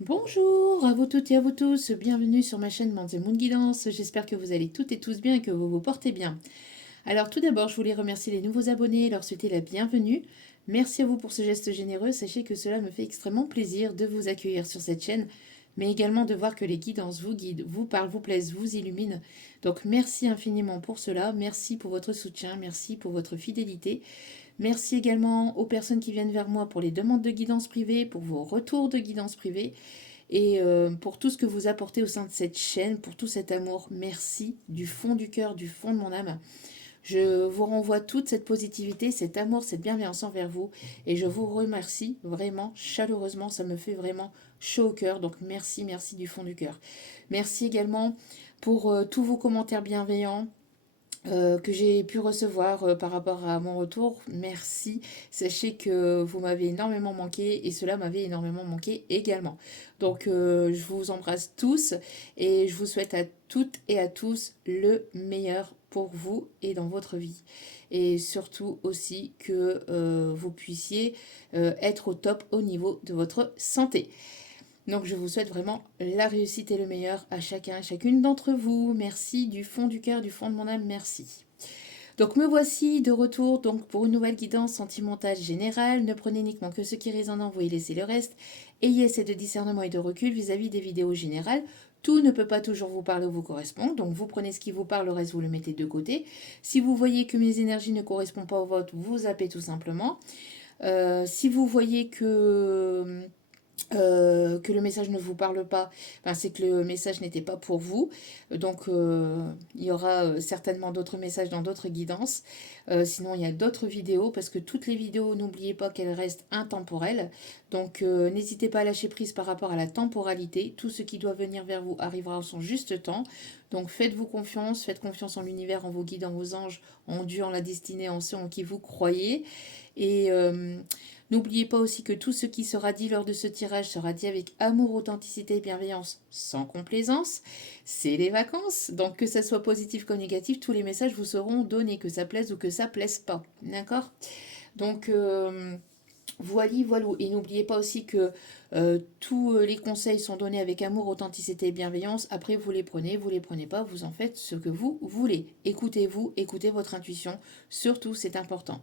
Bonjour à vous toutes et à vous tous, bienvenue sur ma chaîne Manze Moon Guidance, j'espère que vous allez toutes et tous bien et que vous vous portez bien. Alors tout d'abord, je voulais remercier les nouveaux abonnés et leur souhaiter la bienvenue. Merci à vous pour ce geste généreux, sachez que cela me fait extrêmement plaisir de vous accueillir sur cette chaîne, mais également de voir que les guidances vous guident, vous parlent, vous plaisent, vous illuminent. Donc merci infiniment pour cela, merci pour votre soutien, merci pour votre fidélité. Merci également aux personnes qui viennent vers moi pour les demandes de guidance privée, pour vos retours de guidance privée et pour tout ce que vous apportez au sein de cette chaîne, pour tout cet amour. Merci du fond du cœur, du fond de mon âme. Je vous renvoie toute cette positivité, cet amour, cette bienveillance envers vous et je vous remercie vraiment chaleureusement. Ça me fait vraiment chaud au cœur. Donc merci, merci du fond du cœur. Merci également pour tous vos commentaires bienveillants que j'ai pu recevoir par rapport à mon retour. Merci. Sachez que vous m'avez énormément manqué et cela m'avait énormément manqué également. Donc je vous embrasse tous et je vous souhaite à toutes et à tous le meilleur pour vous et dans votre vie. Et surtout aussi que vous puissiez être au top au niveau de votre santé. Donc je vous souhaite vraiment la réussite et le meilleur à chacun et chacune d'entre vous. Merci du fond du cœur, du fond de mon âme, merci. Donc me voici de retour donc pour une nouvelle guidance sentimentale générale. Ne prenez uniquement que ce qui résonne en vous et laissez le reste. Ayez assez de discernement et de recul vis-à-vis des vidéos générales. Tout ne peut pas toujours vous parler ou vous correspondre, donc vous prenez ce qui vous parle, le reste vous le mettez de côté. Si vous voyez que mes énergies ne correspondent pas aux vôtres, vous zappez tout simplement. Si vous voyez que le message ne vous parle pas, ben c'est que le message n'était pas pour vous. Donc il y aura certainement d'autres messages dans d'autres guidances. Sinon il y a d'autres vidéos parce que toutes les vidéos, n'oubliez pas qu'elles restent intemporelles. Donc n'hésitez pas à lâcher prise par rapport à la temporalité. Tout ce qui doit venir vers vous arrivera en son juste temps. Donc faites-vous confiance, faites confiance en l'univers, en vos guides, en vos anges, en Dieu, en la destinée, en ceux en qui vous croyez. Et n'oubliez pas aussi que tout ce qui sera dit lors de ce tirage sera dit avec amour, authenticité et bienveillance, sans complaisance. C'est les vacances, donc que ça soit positif comme négatif, tous les messages vous seront donnés, que ça plaise ou que ça plaise pas. D'accord? Donc voili, voilou. Et n'oubliez pas aussi que tous les conseils sont donnés avec amour, authenticité et bienveillance. Après, vous les prenez pas, vous en faites ce que vous voulez. Écoutez-vous, écoutez votre intuition. Surtout, c'est important.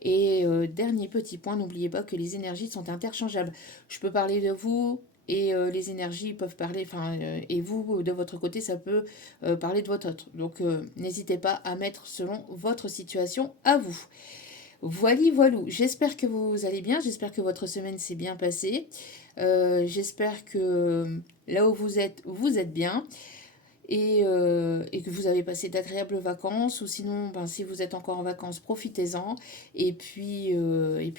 Et dernier petit point, n'oubliez pas que les énergies sont interchangeables. Je peux parler de vous. Et les énergies peuvent parler, et vous, de votre côté, ça peut parler de votre autre. Donc, n'hésitez pas à mettre selon votre situation à vous. Voili, voilou. J'espère que vous allez bien. J'espère que votre semaine s'est bien passée. J'espère que là où vous êtes bien. Et que vous avez passé d'agréables vacances. Ou sinon, ben, si vous êtes encore en vacances, profitez-en. Et puis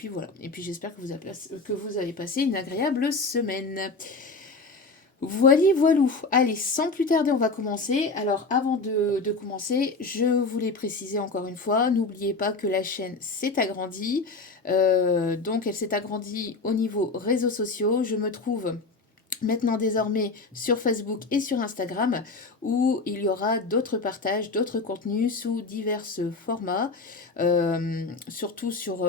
voilà. Et puis j'espère que vous avez passé une agréable semaine. Voili, voilou. Allez, sans plus tarder, on va commencer. Alors, avant de commencer, je voulais préciser encore une fois, n'oubliez pas que la chaîne s'est agrandie. Donc, elle s'est agrandie au niveau réseaux sociaux. Je me trouve maintenant désormais sur Facebook et sur Instagram où il y aura d'autres partages, d'autres contenus sous divers formats, surtout sur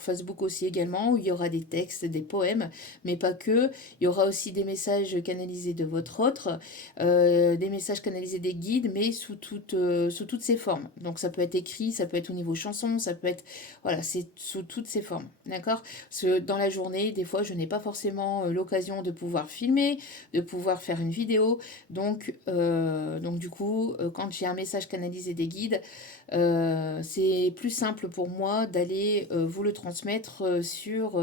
Facebook aussi également où il y aura des textes, des poèmes, mais pas que. Il y aura aussi des messages canalisés de votre autre, des messages canalisés des guides, mais sous toutes ces formes. Donc ça peut être écrit, ça peut être au niveau chanson, ça peut être... Voilà, c'est sous toutes ces formes, d'accord? Dans la journée, des fois, je n'ai pas forcément l'occasion de pouvoir filmer, de pouvoir faire une vidéo. Donc du coup, quand j'ai un message canalisé des guides, c'est plus simple pour moi d'aller vous le transmettre sur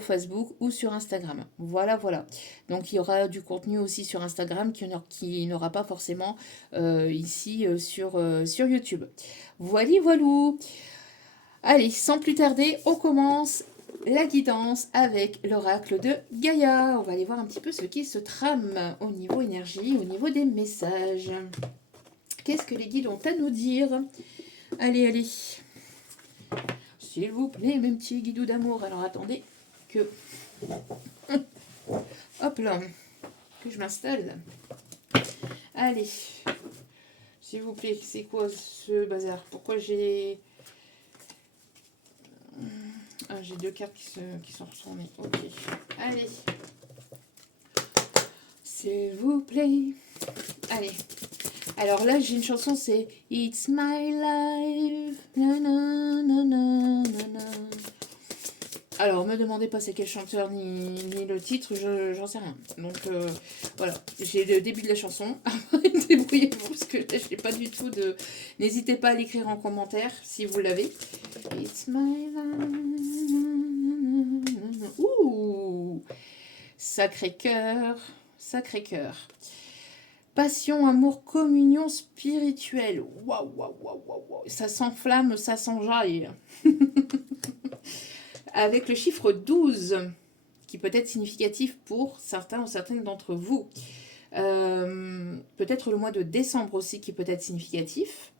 Facebook ou sur Instagram. Voilà, voilà. Donc il y aura du contenu aussi sur Instagram qui n'aura pas forcément ici sur YouTube. Voilà, voilou. Allez, sans plus tarder, on commence la guidance avec l'oracle de Gaïa. On va aller voir un petit peu ce qui se trame au niveau énergie, au niveau des messages. Qu'est-ce que les guides ont à nous dire? Allez, allez. S'il vous plaît, mes petits guidous d'amour. Alors attendez que... Hop là, que je m'installe. Allez. S'il vous plaît, c'est quoi ce bazar? Pourquoi j'ai... Ah, j'ai deux cartes qui sont retournées. Ok. Allez. S'il vous plaît. Allez. Alors là, j'ai une chanson, c'est It's My Life. Na, na, na, na, na, na. Alors, me demandez pas c'est quel chanteur ni le titre, j'en sais rien. Donc, voilà. J'ai le début de la chanson. Débrouillez-vous, parce que là, je n'ai pas du tout de... N'hésitez pas à l'écrire en commentaire, si vous l'avez. It's my life. Ouh! Sacré cœur. Sacré cœur. Passion, amour, communion spirituelle. Waouh, waouh, waouh, waouh, waouh. Ça s'enflamme, ça s'enjaille. Avec le chiffre 12, qui peut être significatif pour certains ou certaines d'entre vous. Peut-être le mois de décembre aussi, qui peut être significatif.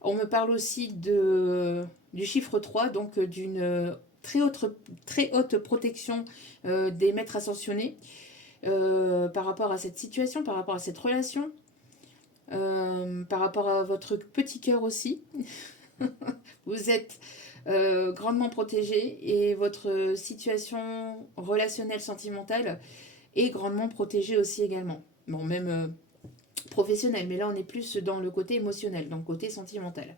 On me parle aussi du chiffre 3, donc d'une très haute protection des maîtres ascensionnés. Par rapport à cette situation, par rapport à cette relation, par rapport à votre petit cœur aussi. Vous êtes grandement protégé et votre situation relationnelle, sentimentale est grandement protégée aussi également. Bon, même professionnelle, mais là on est plus dans le côté émotionnel, dans le côté sentimental.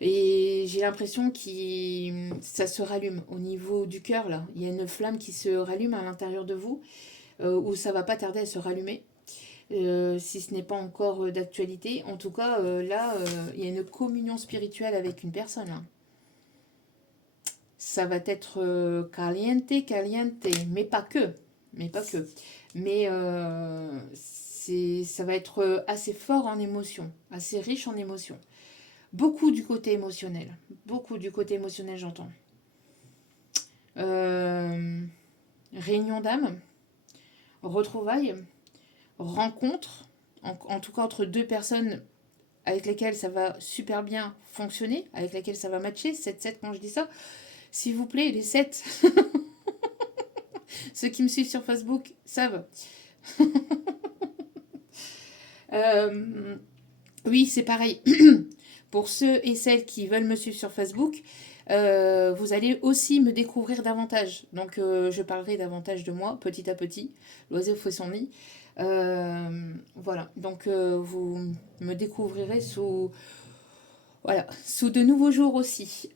Et j'ai l'impression que ça se rallume au niveau du cœur, là. Il y a une flamme qui se rallume à l'intérieur de vous, où ça va pas tarder à se rallumer. Si ce n'est pas encore d'actualité. En tout cas, là, il y a une communion spirituelle avec une personne. Hein. Ça va être caliente, caliente, mais pas que. Mais pas que. Mais ça va être assez fort en émotion, assez riche en émotion. Beaucoup du côté émotionnel. Beaucoup du côté émotionnel, j'entends. Réunion d'âme, retrouvailles, rencontre, en tout cas entre deux personnes avec lesquelles ça va super bien fonctionner, avec lesquelles ça va matcher. 7-7 quand je dis ça. S'il vous plaît, les 7. Ceux qui me suivent sur Facebook savent. Oui, c'est pareil. Pour ceux et celles qui veulent me suivre sur Facebook, vous allez aussi me découvrir davantage. Donc, je parlerai davantage de moi, petit à petit. L'oiseau fait son nid. Voilà. Donc, vous me découvrirez sous de nouveaux jours aussi.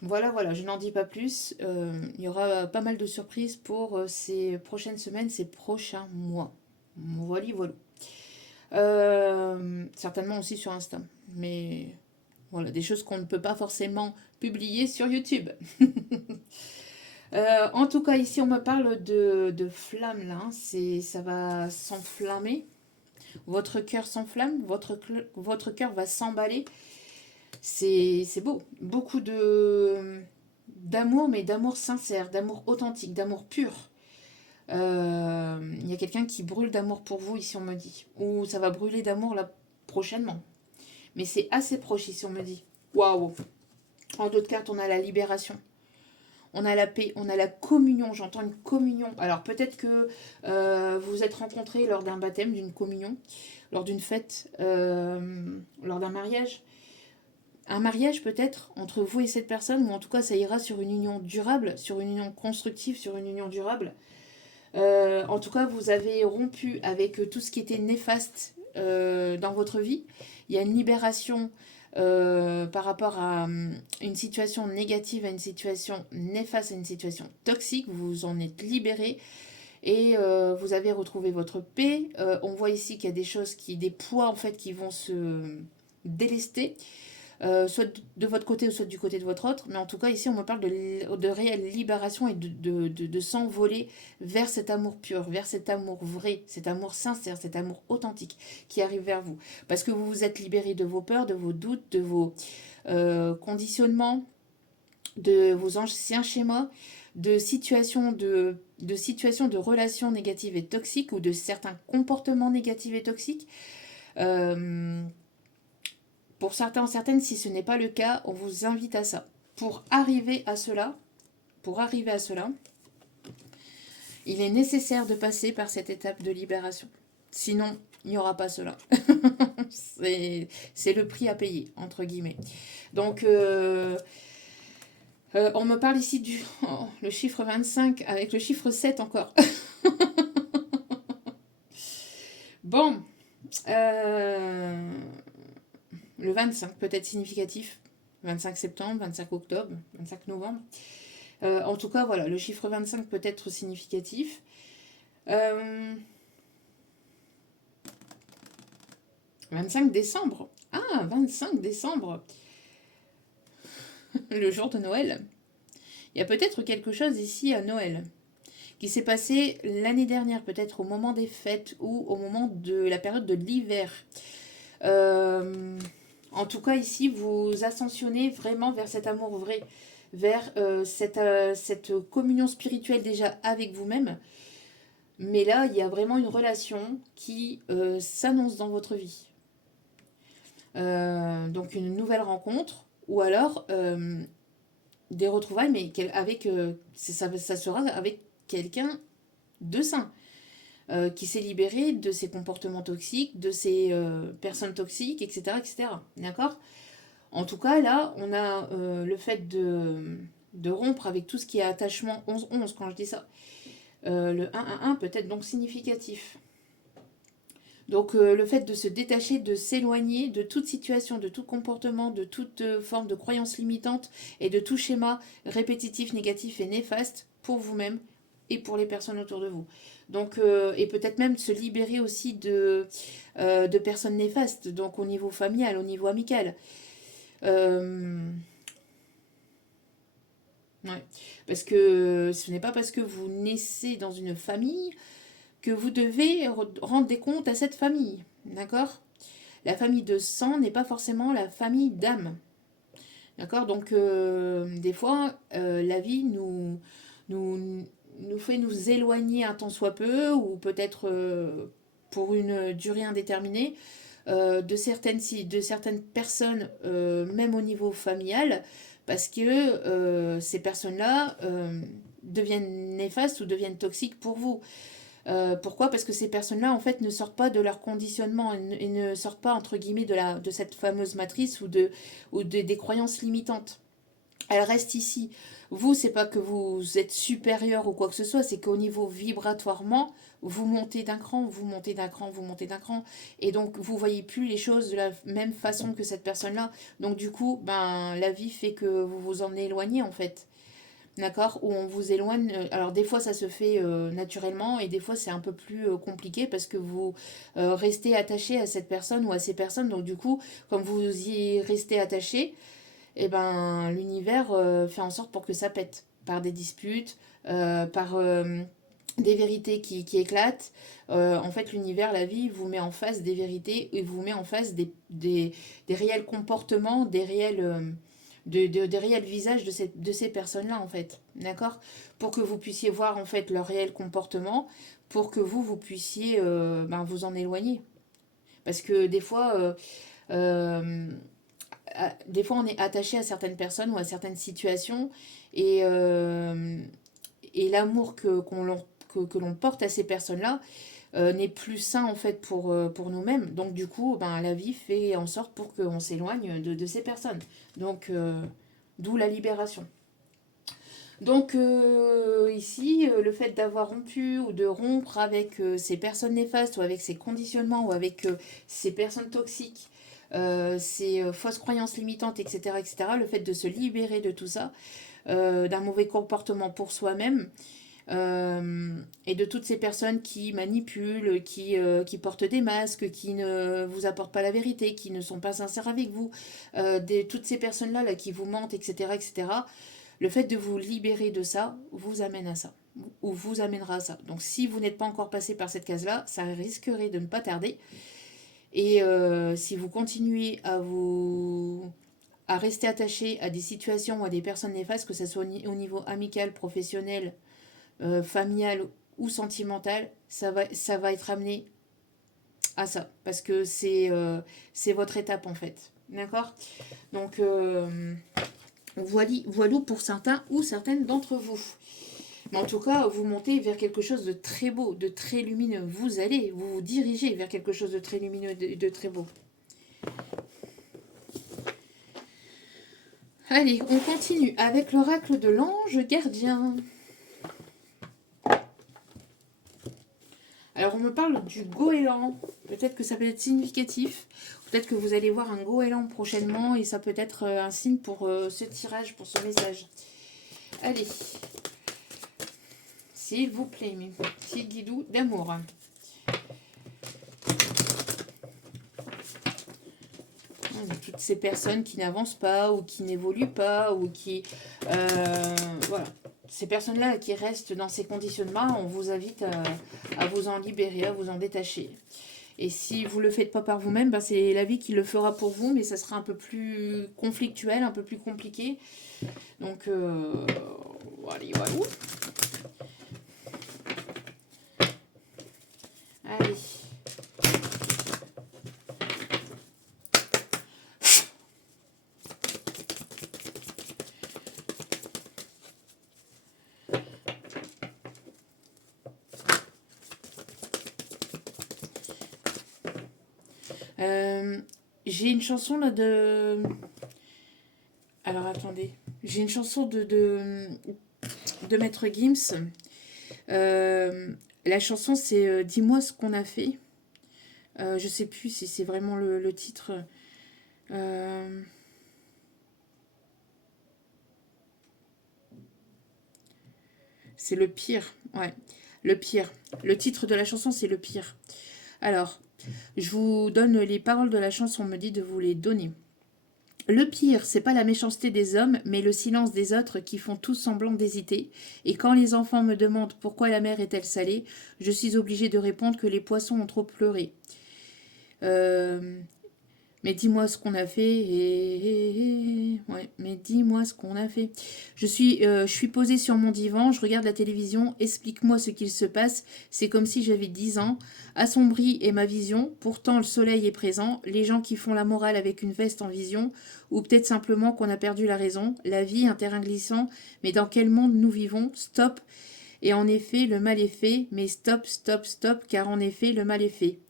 Voilà, je n'en dis pas plus. Il y aura pas mal de surprises pour ces prochaines semaines, ces prochains mois. Voilà. Certainement aussi sur Insta. Mais voilà, des choses qu'on ne peut pas forcément publier sur YouTube. En tout cas, ici, on me parle de flamme, là. Hein. Ça va s'enflammer. Votre cœur s'enflamme, votre cœur va s'emballer. C'est beau. Beaucoup d'amour, mais d'amour sincère, d'amour authentique, d'amour pur. Il y a quelqu'un qui brûle d'amour pour vous, ici, on me dit. Ou ça va brûler d'amour là prochainement. Mais c'est assez proche, ici, on me dit. Waouh! En d'autres cartes, on a la libération. On a la paix, on a la communion. J'entends une communion. Alors, peut-être que vous vous êtes rencontrés lors d'un baptême, d'une communion, lors d'une fête, lors d'un mariage. Un mariage peut-être entre vous et cette personne, ou en tout cas ça ira sur une union durable, sur une union constructive, sur une union durable. En tout cas, vous avez rompu avec tout ce qui était néfaste dans votre vie. Il y a une libération par rapport à une situation négative, à une situation néfaste, à une situation toxique. Vous vous en êtes libéré et vous avez retrouvé votre paix. On voit ici qu'il y a des choses, des poids en fait qui vont se délester. Soit de votre côté ou soit du côté de votre autre, mais en tout cas ici on me parle de réelle libération et de s'envoler vers cet amour pur, vers cet amour vrai, cet amour sincère, cet amour authentique qui arrive vers vous. Parce que vous vous êtes libéré de vos peurs, de vos doutes, de vos conditionnements, de vos anciens schémas, de situations de relations négatives et toxiques ou de certains comportements négatifs et toxiques. Pour certains, certaines, si ce n'est pas le cas, on vous invite à ça. Pour arriver à cela, il est nécessaire de passer par cette étape de libération. Sinon, il n'y aura pas cela. C'est le prix à payer, entre guillemets. Donc, on me parle ici le chiffre 25 avec le chiffre 7 encore. Bon, euh, le 25 peut être significatif. 25 septembre, 25 octobre, 25 novembre. En tout cas, voilà, le chiffre 25 peut être significatif. Euh, 25 décembre. Ah, 25 décembre, le jour de Noël. Il y a peut-être quelque chose ici à Noël qui s'est passé l'année dernière, peut-être au moment des fêtes ou au moment de la période de l'hiver. Euh, En tout cas, ici, vous ascensionnez vraiment vers cet amour vrai, vers cette communion spirituelle déjà avec vous-même. Mais là, il y a vraiment une relation qui s'annonce dans votre vie. Donc une nouvelle rencontre, ou alors des retrouvailles, mais avec, ça sera avec quelqu'un de sain, qui s'est libéré de ses comportements toxiques, de ses personnes toxiques, etc. etc. D'accord. En tout cas, là, on a le fait de rompre avec tout ce qui est attachement 11-11, quand je dis ça. Le 1-1-1 peut être donc significatif. Donc le fait de se détacher, de s'éloigner de toute situation, de tout comportement, de toute forme de croyance limitante et de tout schéma répétitif, négatif et néfaste pour vous-même et pour les personnes autour de vous. Donc, et peut-être même se libérer aussi de personnes néfastes, donc au niveau familial, au niveau amical. Euh, ouais. Parce que ce n'est pas parce que vous naissez dans une famille que vous devez rendre des comptes à cette famille. D'accord. La famille de sang n'est pas forcément la famille d'âme. D'accord. Donc, des fois, la vie nous, nous fait nous éloigner un tant soit peu, ou peut-être pour une durée indéterminée, de certaines personnes, même au niveau familial, parce que ces personnes-là deviennent néfastes ou deviennent toxiques pour vous. Pourquoi? Parce que ces personnes-là, en fait, ne sortent pas de leur conditionnement et ne sortent pas, entre guillemets, de cette fameuse matrice des croyances limitantes. Elles restent ici. Vous, c'est pas que vous êtes supérieur ou quoi que ce soit, c'est qu'au niveau vibratoirement, vous montez d'un cran, vous montez d'un cran, vous montez d'un cran. Et donc, vous voyez plus les choses de la même façon que cette personne-là. Donc, du coup, ben, la vie fait que vous vous en éloignez, en fait. D'accord. Où on vous éloigne. Alors des fois ça se fait naturellement et des fois c'est un peu plus compliqué parce que vous restez attaché à cette personne ou à ces personnes. Donc du coup, comme vous y restez attaché, et ben l'univers fait en sorte pour que ça pète. Par des disputes, par des vérités qui éclatent. En fait, l'univers, la vie, vous met en face des vérités et vous met en face des réels comportements, des réels visages de ces personnes-là, en fait. D'accord. Pour que vous puissiez voir, en fait, leur réel comportement, pour que vous puissiez ben, vous en éloigner. Parce que euh, des fois, on est attaché à certaines personnes ou à certaines situations et, et l'amour que l'on porte à ces personnes-là n'est plus sain en fait pour nous-mêmes. Donc du coup, ben, la vie fait en sorte pour qu'on s'éloigne de ces personnes. Donc d'où la libération. Donc ici, le fait d'avoir rompu ou de rompre avec ces personnes néfastes ou avec ces conditionnements ou avec ces personnes toxiques, ces fausses croyances limitantes, etc., etc., le fait de se libérer de tout ça, d'un mauvais comportement pour soi-même, et de toutes ces personnes qui manipulent, qui portent des masques, qui ne vous apportent pas la vérité, qui ne sont pas sincères avec vous, toutes ces personnes-là là, qui vous mentent, etc., etc., le fait de vous libérer de ça vous amène à ça, ou vous amènera à ça. Donc si vous n'êtes pas encore passé par cette case-là, ça risquerait de ne pas tarder. Et si vous continuez à rester attaché à des situations ou à des personnes néfastes, que ce soit au niveau amical, professionnel, familial ou sentimental, ça va être amené à ça. Parce que c'est votre étape en fait. D'accord. Donc voilà pour certains ou certaines d'entre vous. Mais en tout cas, vous montez vers quelque chose de très beau, de très lumineux. Vous vous dirigez vers quelque chose de très lumineux, de très beau. Allez, on continue avec l'oracle de l'ange gardien. Alors, on me parle du goéland. Peut-être que ça peut être significatif. Peut-être que vous allez voir un goéland prochainement et ça peut être un signe pour ce tirage, pour ce message. Allez. S'il vous plaît, mes petits guidous d'amour. Toutes ces personnes qui n'avancent pas ou qui n'évoluent pas ou qui... voilà. Ces personnes-là qui restent dans ces conditionnements, on vous invite à vous en libérer, à vous en détacher. Et si vous ne le faites pas par vous-même, ben c'est la vie qui le fera pour vous, mais ça sera un peu plus conflictuel, un peu plus compliqué. Donc, voilà, voilà. Allez. J'ai une chanson là de... Alors attendez. J'ai une chanson de Maître Gims. La chanson c'est Dis-moi ce qu'on a fait. Je sais plus si c'est vraiment le titre. C'est le pire. Ouais. Le pire. Le titre de la chanson c'est le pire. Alors, je vous donne les paroles de la chanson, on me dit de vous les donner. Le pire, c'est pas la méchanceté des hommes, mais le silence des autres qui font tous semblant d'hésiter. Et quand les enfants me demandent pourquoi la mer est-elle salée, je suis obligée de répondre que les poissons ont trop pleuré. Mais dis-moi ce qu'on a fait. Ouais, mais dis-moi ce qu'on a fait. Je suis posée sur mon divan, je regarde la télévision, explique-moi ce qu'il se passe. C'est comme si j'avais 10 ans. Assombrie est ma vision, pourtant le soleil est présent. Les gens qui font la morale avec une veste en vision, ou peut-être simplement qu'on a perdu la raison. La vie, un terrain glissant, mais dans quel monde nous vivons? Stop. Et en effet, le mal est fait, mais stop, stop, stop, car en effet, le mal est fait.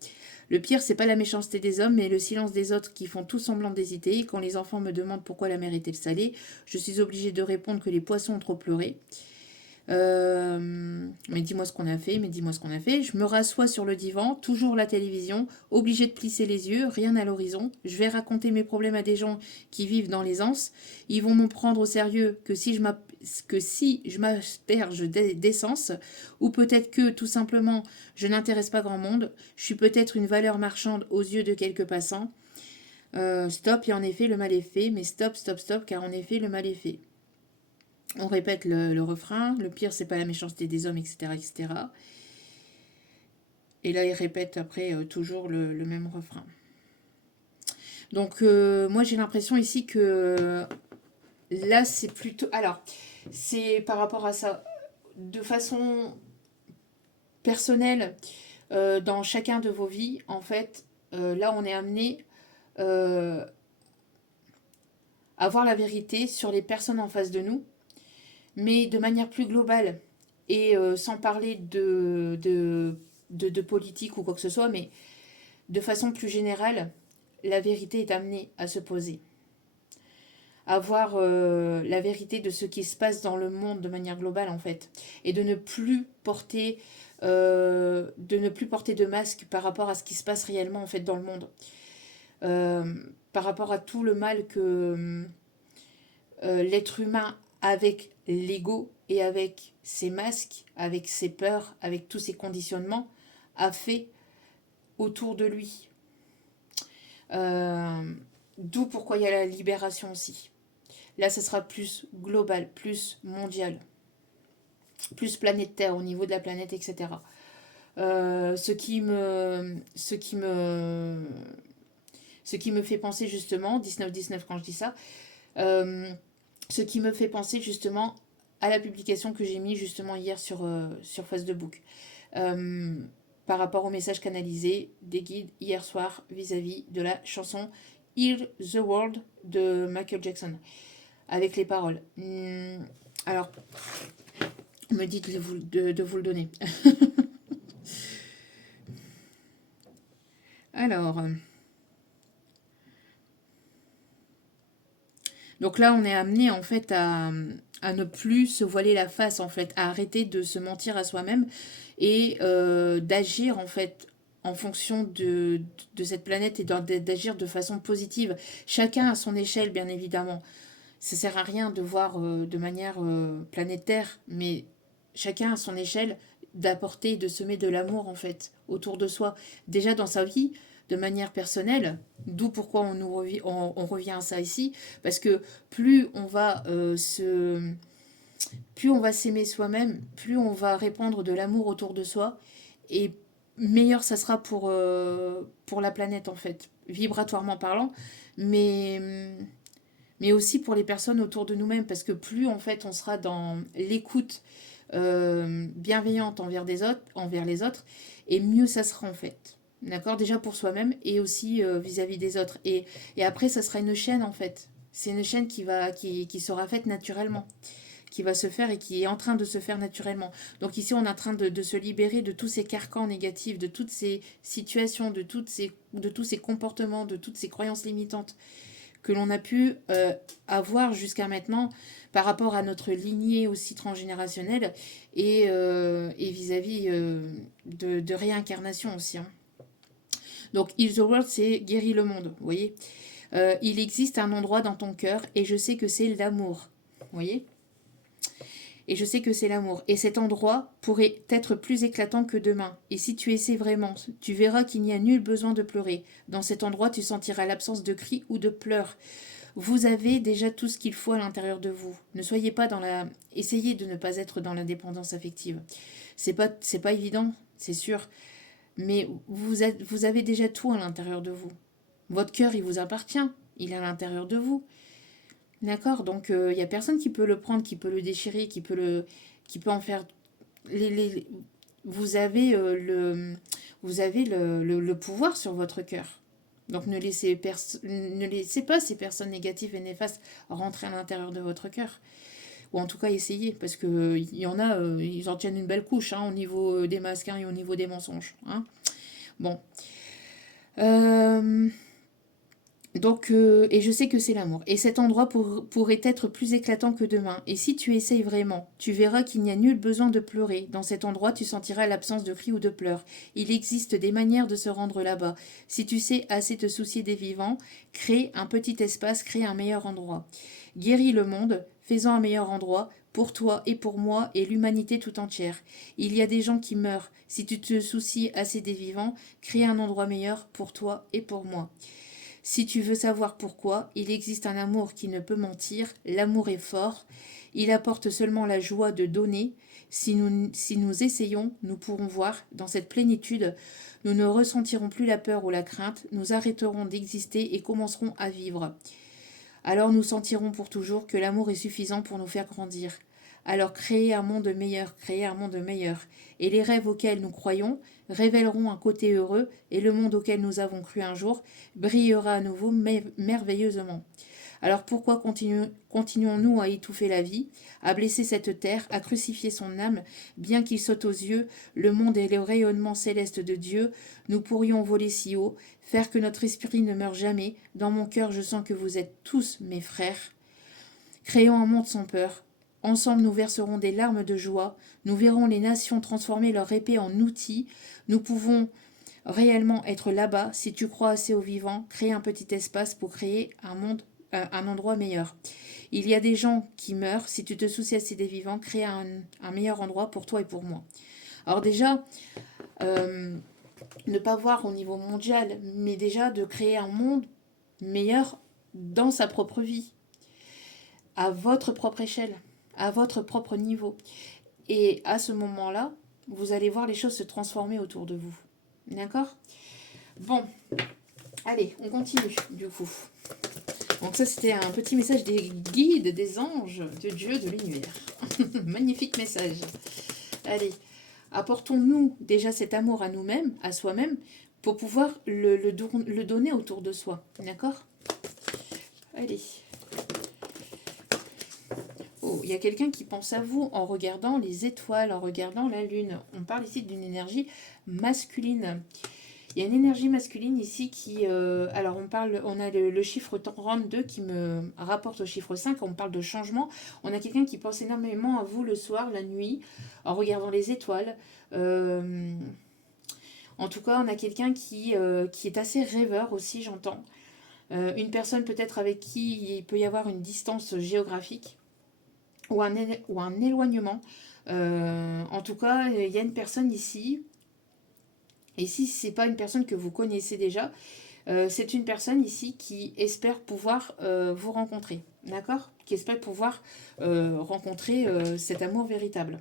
Le pire, c'est pas la méchanceté des hommes, mais le silence des autres qui font tout semblant d'hésiter. Quand les enfants me demandent pourquoi la mer est-elle salée, je suis obligée de répondre que les poissons ont trop pleuré. Mais dis-moi ce qu'on a fait, mais dis-moi ce qu'on a fait. Je me rassois sur le divan, toujours la télévision, obligée de plisser les yeux, rien à l'horizon. Je vais raconter mes problèmes à des gens qui vivent dans l'aisance. Ils vont me prendre au sérieux que si je m'asperge d'essence, ou peut-être que, tout simplement, je n'intéresse pas grand monde. Je suis peut-être une valeur marchande aux yeux de quelques passants. Stop, et en effet, le mal est fait, mais stop, stop, stop, car en effet, le mal est fait. On répète le refrain. Le pire, c'est pas la méchanceté des hommes, etc., etc. Et là, il répète après toujours le même refrain. Donc, moi, j'ai l'impression ici que là, c'est plutôt... Alors, c'est par rapport à ça. De façon personnelle, dans chacun de vos vies, en fait, là, on est amené à voir la vérité sur les personnes en face de nous, mais de manière plus globale et sans parler de politique ou quoi que ce soit, mais de façon plus générale, la vérité est amenée à se poser. À voir la vérité de ce qui se passe dans le monde de manière globale, en fait. Et de ne plus porter, de masque par rapport à ce qui se passe réellement, en fait, dans le monde. Par rapport à tout le mal que l'être humain, avec l'ego et avec ses masques, avec ses peurs, avec tous ses conditionnements, a fait autour de lui. D'où pourquoi il y a la libération aussi. Là, ce sera plus global, plus mondial, plus planète Terre, au niveau de la planète, etc. Ce qui me fait penser justement, 19-19 quand je dis ça, ce qui me fait penser justement à la publication que j'ai mis justement hier sur Facebook. Par rapport au message canalisé des guides hier soir vis-à-vis de la chanson Heal the World de Michael Jackson. Avec les paroles. Alors, me dites de vous le donner. Alors... Donc là, on est amené en fait à à ne plus se voiler la face, en fait, à arrêter de se mentir à soi-même et d'agir, en fait, en fonction de cette planète et d'agir de façon positive. Chacun à son échelle, bien évidemment. Ça sert à rien de voir de manière planétaire, mais chacun à son échelle d'apporter, de semer de l'amour en fait autour de soi. Déjà dans sa vie, de manière personnelle, d'où pourquoi on revient à ça ici, parce que plus on va plus on va s'aimer soi-même, plus on va répandre de l'amour autour de soi, et meilleur ça sera pour la planète en fait, vibratoirement parlant, mais aussi pour les personnes autour de nous-mêmes, parce que plus en fait on sera dans l'écoute bienveillante envers les autres, et mieux ça sera en fait. D'accord. Déjà pour soi-même et aussi vis-à-vis des autres. Et après, ça sera une chaîne en fait. C'est une chaîne qui sera faite naturellement, qui va se faire et qui est en train de se faire naturellement. Donc ici, on est en train de se libérer de tous ces carcans négatifs, de toutes ces situations, de tous ces comportements, de toutes ces croyances limitantes que l'on a pu avoir jusqu'à maintenant par rapport à notre lignée aussi transgénérationnelle et vis-à-vis de réincarnation aussi. Hein. Donc, Heal the World, c'est guérir le monde, vous voyez. Il existe un endroit dans ton cœur et je sais que c'est l'amour, vous voyez. Et je sais que c'est l'amour. Et cet endroit pourrait être plus éclatant que demain. Et si tu essaies vraiment, tu verras qu'il n'y a nul besoin de pleurer. Dans cet endroit, tu sentiras l'absence de cris ou de pleurs. Vous avez déjà tout ce qu'il faut à l'intérieur de vous. Ne soyez pas dans la... Essayez de ne pas être dans l'indépendance affective. C'est pas évident, c'est sûr. Mais vous avez déjà tout à l'intérieur de vous. Votre cœur, il vous appartient. Il est à l'intérieur de vous. D'accord. Donc, il n'y a personne qui peut le prendre, qui peut le déchirer, qui peut en faire... vous avez, le pouvoir sur votre cœur. Donc, ne laissez pas ces personnes négatives et néfastes rentrer à l'intérieur de votre cœur. Ou en tout cas, essayez. Parce qu'il y en a, ils en tiennent une belle couche au niveau des masques et au niveau des mensonges. Hein. Bon. Donc, et je sais que c'est l'amour. Et cet endroit pourrait être plus éclatant que demain. Et si tu essayes vraiment, tu verras qu'il n'y a nul besoin de pleurer. Dans cet endroit, tu sentiras l'absence de cris ou de pleurs. Il existe des manières de se rendre là-bas. Si tu sais assez te soucier des vivants, crée un petit espace, crée un meilleur endroit. Guéris le monde, fais-en un meilleur endroit, pour toi et pour moi et l'humanité tout entière. Il y a des gens qui meurent. Si tu te soucies assez des vivants, crée un endroit meilleur pour toi et pour moi. Si tu veux savoir pourquoi, il existe un amour qui ne peut mentir, l'amour est fort, il apporte seulement la joie de donner. Si nous essayons, nous pourrons voir, dans cette plénitude, nous ne ressentirons plus la peur ou la crainte, nous arrêterons d'exister et commencerons à vivre. Alors nous sentirons pour toujours que l'amour est suffisant pour nous faire grandir. Alors créez un monde meilleur, créez un monde meilleur. Et les rêves auxquels nous croyons révéleront un côté heureux, et le monde auquel nous avons cru un jour brillera à nouveau merveilleusement. Alors pourquoi continuons-nous à étouffer la vie, à blesser cette terre, à crucifier son âme, bien qu'il saute aux yeux, le monde et le rayonnement céleste de Dieu, nous pourrions voler si haut, faire que notre esprit ne meure jamais. Dans mon cœur, je sens que vous êtes tous mes frères. Créons un monde sans peur. Ensemble, nous verserons des larmes de joie. Nous verrons les nations transformer leur épée en outil. Nous pouvons réellement être là-bas. Si tu crois assez aux vivants, crée un petit espace pour créer un endroit meilleur. Il y a des gens qui meurent. Si tu te soucies assez des vivants, crée un meilleur endroit pour toi et pour moi. Alors déjà, ne pas voir au niveau mondial, mais déjà de créer un monde meilleur dans sa propre vie, à votre propre échelle, à votre propre niveau. Et à ce moment-là, vous allez voir les choses se transformer autour de vous. D'accord ? Bon, allez, on continue du coup. Donc ça, c'était un petit message des guides, des anges, de Dieu, de l'univers. Magnifique message. Allez, apportons-nous déjà cet amour à nous-mêmes, à soi-même, pour pouvoir le donner autour de soi. D'accord ? Allez. Oh, il y a quelqu'un qui pense à vous en regardant les étoiles, en regardant la lune. On parle ici d'une énergie masculine. Il y a une énergie masculine ici qui... alors on a le chiffre 32 qui me rapporte au chiffre 5. On parle de changement. On a quelqu'un qui pense énormément à vous le soir, la nuit, en regardant les étoiles. En tout cas, on a quelqu'un qui est assez rêveur aussi, j'entends. Une personne peut-être avec qui il peut y avoir une distance géographique ou un éloignement. En tout cas, il y a une personne ici. Et si ce n'est pas une personne que vous connaissez déjà, c'est une personne ici qui espère pouvoir vous rencontrer. D'accord? Qui espère pouvoir rencontrer cet amour véritable.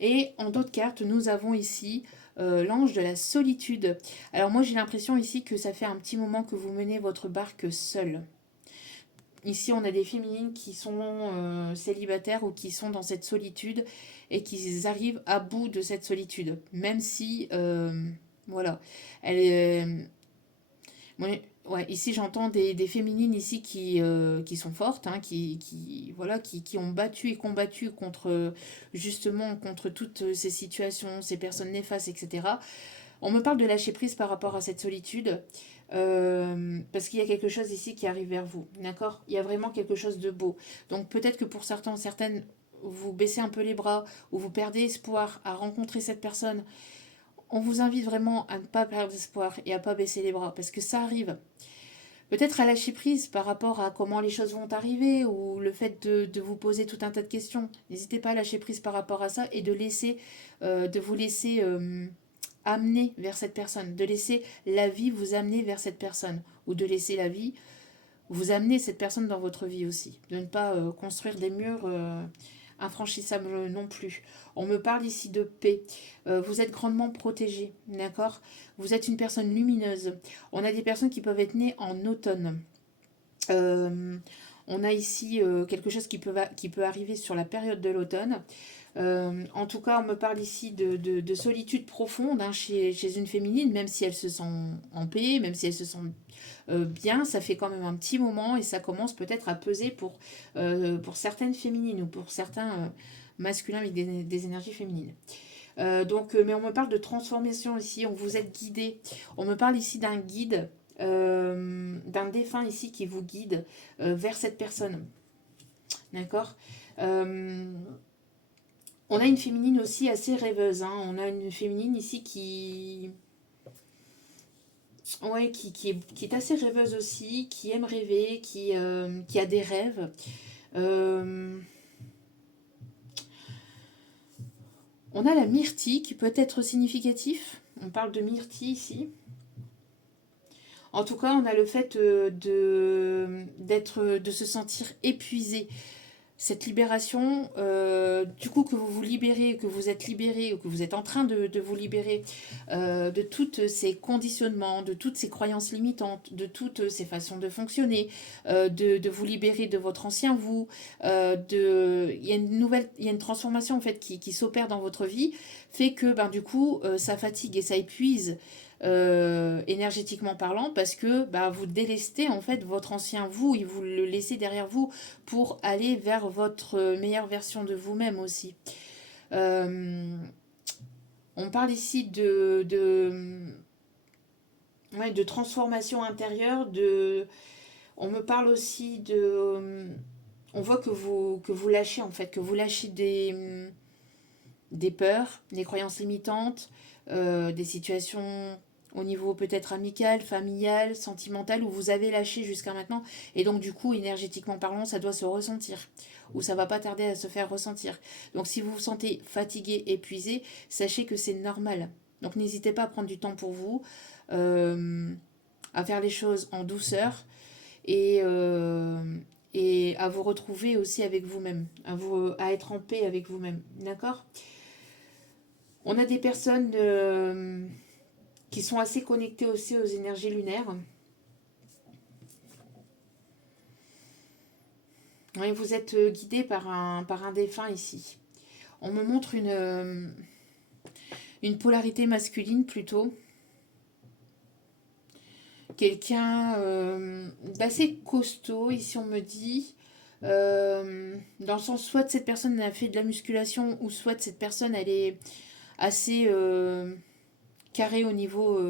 Et en d'autres cartes, nous avons ici l'ange de la solitude. Alors moi, j'ai l'impression ici que ça fait un petit moment que vous menez votre barque seul. Ici, on a des féminines qui sont célibataires ou qui sont dans cette solitude et qui arrivent à bout de cette solitude. Même si, voilà, elle est... ouais, ici, j'entends des féminines ici qui sont fortes, hein, voilà, qui ont battu et combattu contre, justement, contre toutes ces situations, ces personnes néfastes, etc. On me parle de lâcher prise par rapport à cette solitude, parce qu'il y a quelque chose ici qui arrive vers vous, d'accord? Il y a vraiment quelque chose de beau. Donc peut-être que pour certains, certaines, vous baissez un peu les bras ou vous perdez espoir à rencontrer cette personne. On vous invite vraiment à ne pas perdre espoir et à ne pas baisser les bras, parce que ça arrive. Peut-être à lâcher prise par rapport à comment les choses vont arriver ou le fait de vous poser tout un tas de questions. N'hésitez pas à lâcher prise par rapport à ça et de vous laisser amener vers cette personne, de laisser la vie vous amener vers cette personne, ou de laisser la vie vous amener cette personne dans votre vie aussi, de ne pas construire des murs infranchissables non plus. On me parle ici de paix. Vous êtes grandement protégé, d'accord? Vous êtes une personne lumineuse. On a des personnes qui peuvent être nées en automne. Euh, on a ici quelque chose qui peut arriver sur la période de l'automne. En tout cas, on me parle ici de solitude profonde hein, chez une féminine, même si elle se sent en paix, même si elle se sent bien, ça fait quand même un petit moment et ça commence peut-être à peser pour certaines féminines ou pour certains masculins avec des énergies féminines. Mais on me parle de transformation ici, on vous êtes guidé. On me parle ici d'un guide, d'un défunt ici qui vous guide vers cette personne. D'accord. On a une féminine aussi assez rêveuse. Hein. On a une féminine ici ouais, qui est assez rêveuse aussi, qui aime rêver, qui a des rêves. Euh, on a la myrtille qui peut être significatif. On parle de myrtille ici. En tout cas, on a le fait de se sentir épuisé. Cette libération, du coup que vous vous libérez, que vous êtes libéré ou que vous êtes en train de vous libérer de tous ces conditionnements, de toutes ces croyances limitantes, de toutes ces façons de fonctionner, de vous libérer de votre ancien vous, il y a il y a une transformation en fait qui s'opère dans votre vie, fait que ben, du coup ça fatigue et ça épuise énergétiquement parlant parce que bah, vous délestez en fait votre ancien vous et vous le laissez derrière vous pour aller vers votre meilleure version de vous-même aussi. Euh, on parle ici ouais, de transformation intérieure, on me parle aussi on voit que vous lâchez en fait, que vous lâchez des peurs, des croyances limitantes, des situations au niveau peut-être amical, familial, sentimental, où vous avez lâché jusqu'à maintenant. Et donc du coup, énergétiquement parlant, ça doit se ressentir. Ou ça va pas tarder à se faire ressentir. Donc si vous vous sentez fatigué, épuisé, sachez que c'est normal. Donc n'hésitez pas à prendre du temps pour vous, euh, à faire les choses en douceur et, euh, et à vous retrouver aussi avec vous-même, à être en paix avec vous-même. D'accord? On a des personnes qui sont assez connectées aussi aux énergies lunaires. Et vous êtes guidé par un défunt ici. On me montre une polarité masculine plutôt. Quelqu'un d'assez costaud, ici on me dit. Dans le sens, soit cette personne a fait de la musculation, ou soit cette personne elle est assez carré au niveau...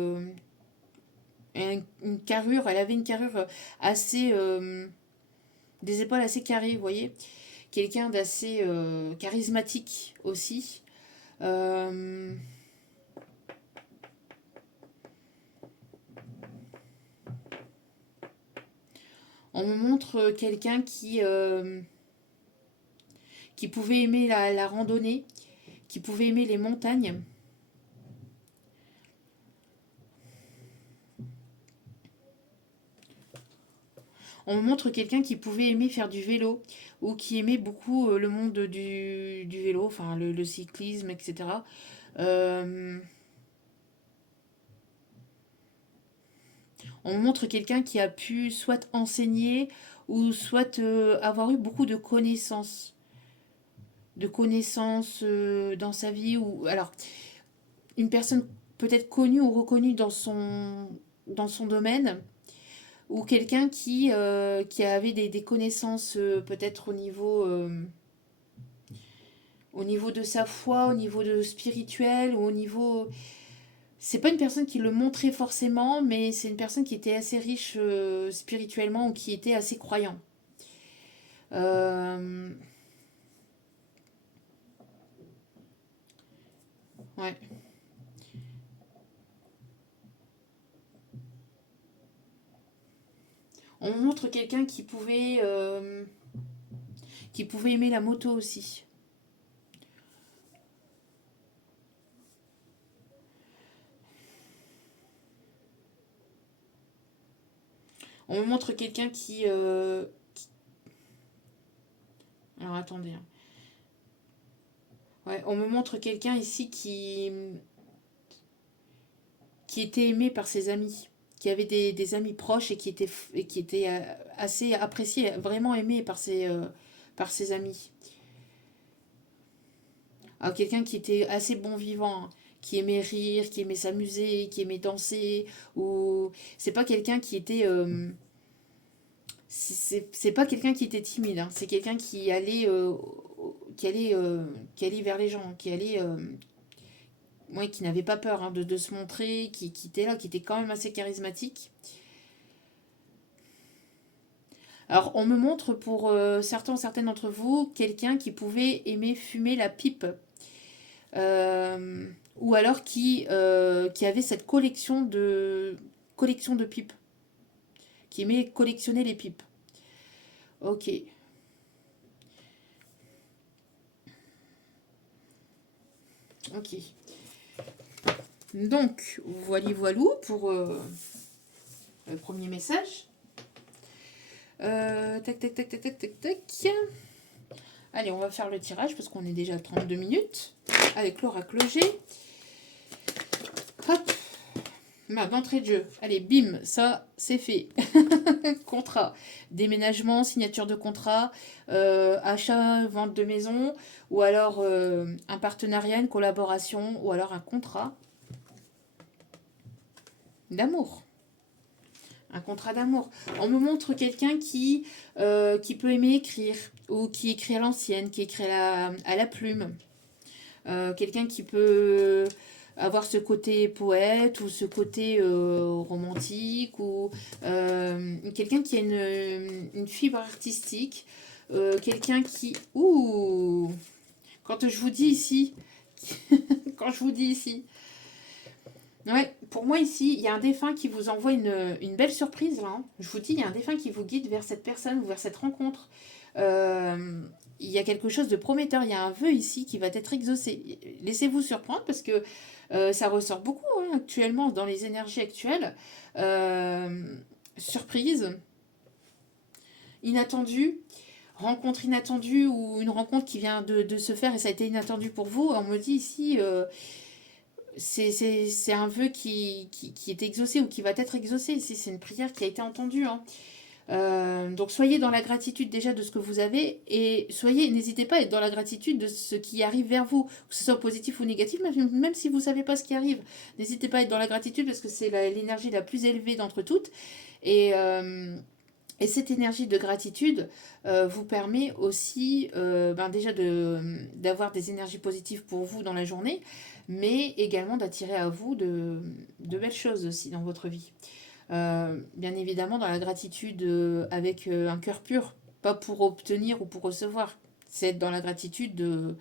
une carrure, elle avait une carrure assez... des épaules assez carrées, vous voyez. Quelqu'un d'assez charismatique aussi. Euh, on me montre quelqu'un qui pouvait aimer la randonnée, qui pouvait aimer les montagnes. On me montre quelqu'un qui pouvait aimer faire du vélo ou qui aimait beaucoup le monde du vélo, enfin le cyclisme, etc. Euh, on me montre quelqu'un qui a pu soit enseigner ou soit avoir eu beaucoup de connaissances dans sa vie ou alors une personne peut-être connue ou reconnue dans son domaine ou quelqu'un qui avait des connaissances peut-être au niveau de sa foi, au niveau de spirituel ou au niveau... C'est pas une personne qui le montrait forcément, mais c'est une personne qui était assez riche spirituellement ou qui était assez croyant. Euh, ouais. On montre quelqu'un qui pouvait aimer la moto aussi. On montre quelqu'un alors attendez, hein. Ouais, on me montre quelqu'un ici qui était aimé par ses amis, qui avait des amis proches et qui était assez apprécié, vraiment aimé par ses amis. Alors, quelqu'un qui était assez bon vivant, hein, qui aimait rire, qui aimait s'amuser, qui aimait danser, ou c'est pas quelqu'un qui était c'est pas quelqu'un qui était timide, hein. C'est quelqu'un qui allait vers les gens, ouais, qui n'avait pas peur hein, de se montrer, qui était là, qui était quand même assez charismatique. Alors, on me montre pour certaines d'entre vous quelqu'un qui pouvait aimer fumer la pipe. Euh, ou alors qui avait cette collection de pipes, qui aimait collectionner les pipes. Ok, ok. Donc, voilou pour le premier message. Tac, tac, tac, tac, tac, tac, tac. Allez, on va faire le tirage parce qu'on est déjà à 32 minutes avec l'oracle G. Hop, d'entrée de jeu. Allez, bim, ça, c'est fait. Contrat, déménagement, signature de contrat, achat, vente de maison, ou alors un partenariat, une collaboration, ou alors un contrat d'amour. Un contrat d'amour. On me montre quelqu'un qui peut aimer écrire, ou qui écrit à l'ancienne, qui écrit à la plume. Quelqu'un qui peut avoir ce côté poète ou ce côté romantique ou quelqu'un qui a une fibre artistique, quelqu'un qui... Ouh quand je vous dis ici, quand je vous dis ici, ouais, pour moi ici, il y a un défunt qui vous envoie une belle surprise là, hein. Je vous dis, il y a un défunt qui vous guide vers cette personne ou vers cette rencontre. Euh, il y a quelque chose de prometteur, il y a un vœu ici qui va être exaucé. Laissez-vous surprendre parce que ça ressort beaucoup hein, actuellement dans les énergies actuelles. Euh, surprise, inattendue, rencontre inattendue ou une rencontre qui vient de se faire et ça a été inattendu pour vous. On me dit ici, c'est un vœu qui est exaucé ou qui va être exaucé. Ici, c'est une prière qui a été entendue, hein. Donc soyez dans la gratitude déjà de ce que vous avez et n'hésitez pas à être dans la gratitude de ce qui arrive vers vous, que ce soit positif ou négatif, même si vous ne savez pas ce qui arrive. N'hésitez pas à être dans la gratitude parce que c'est l'énergie la plus élevée d'entre toutes. Et, euh, Et cette énergie de gratitude vous permet aussi déjà d'avoir des énergies positives pour vous dans la journée, mais également d'attirer à vous de belles choses aussi dans votre vie. Bien évidemment, dans la gratitude avec un cœur pur, pas pour obtenir ou pour recevoir. C'est être dans la gratitude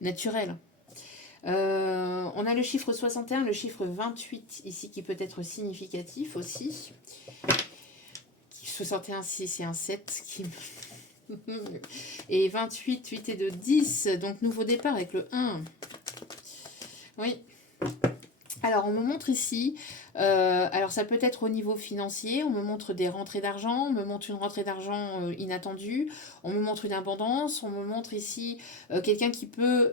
naturelle. On a le chiffre 61, le chiffre 28 ici qui peut être significatif aussi. 61, 6 et un 7 qui... et 28, 8 et 2, 10. Donc nouveau départ avec le 1. Oui. Alors on me montre ici, alors ça peut être au niveau financier, on me montre des rentrées d'argent, on me montre une rentrée d'argent inattendue, on me montre une abondance, on me montre ici quelqu'un qui peut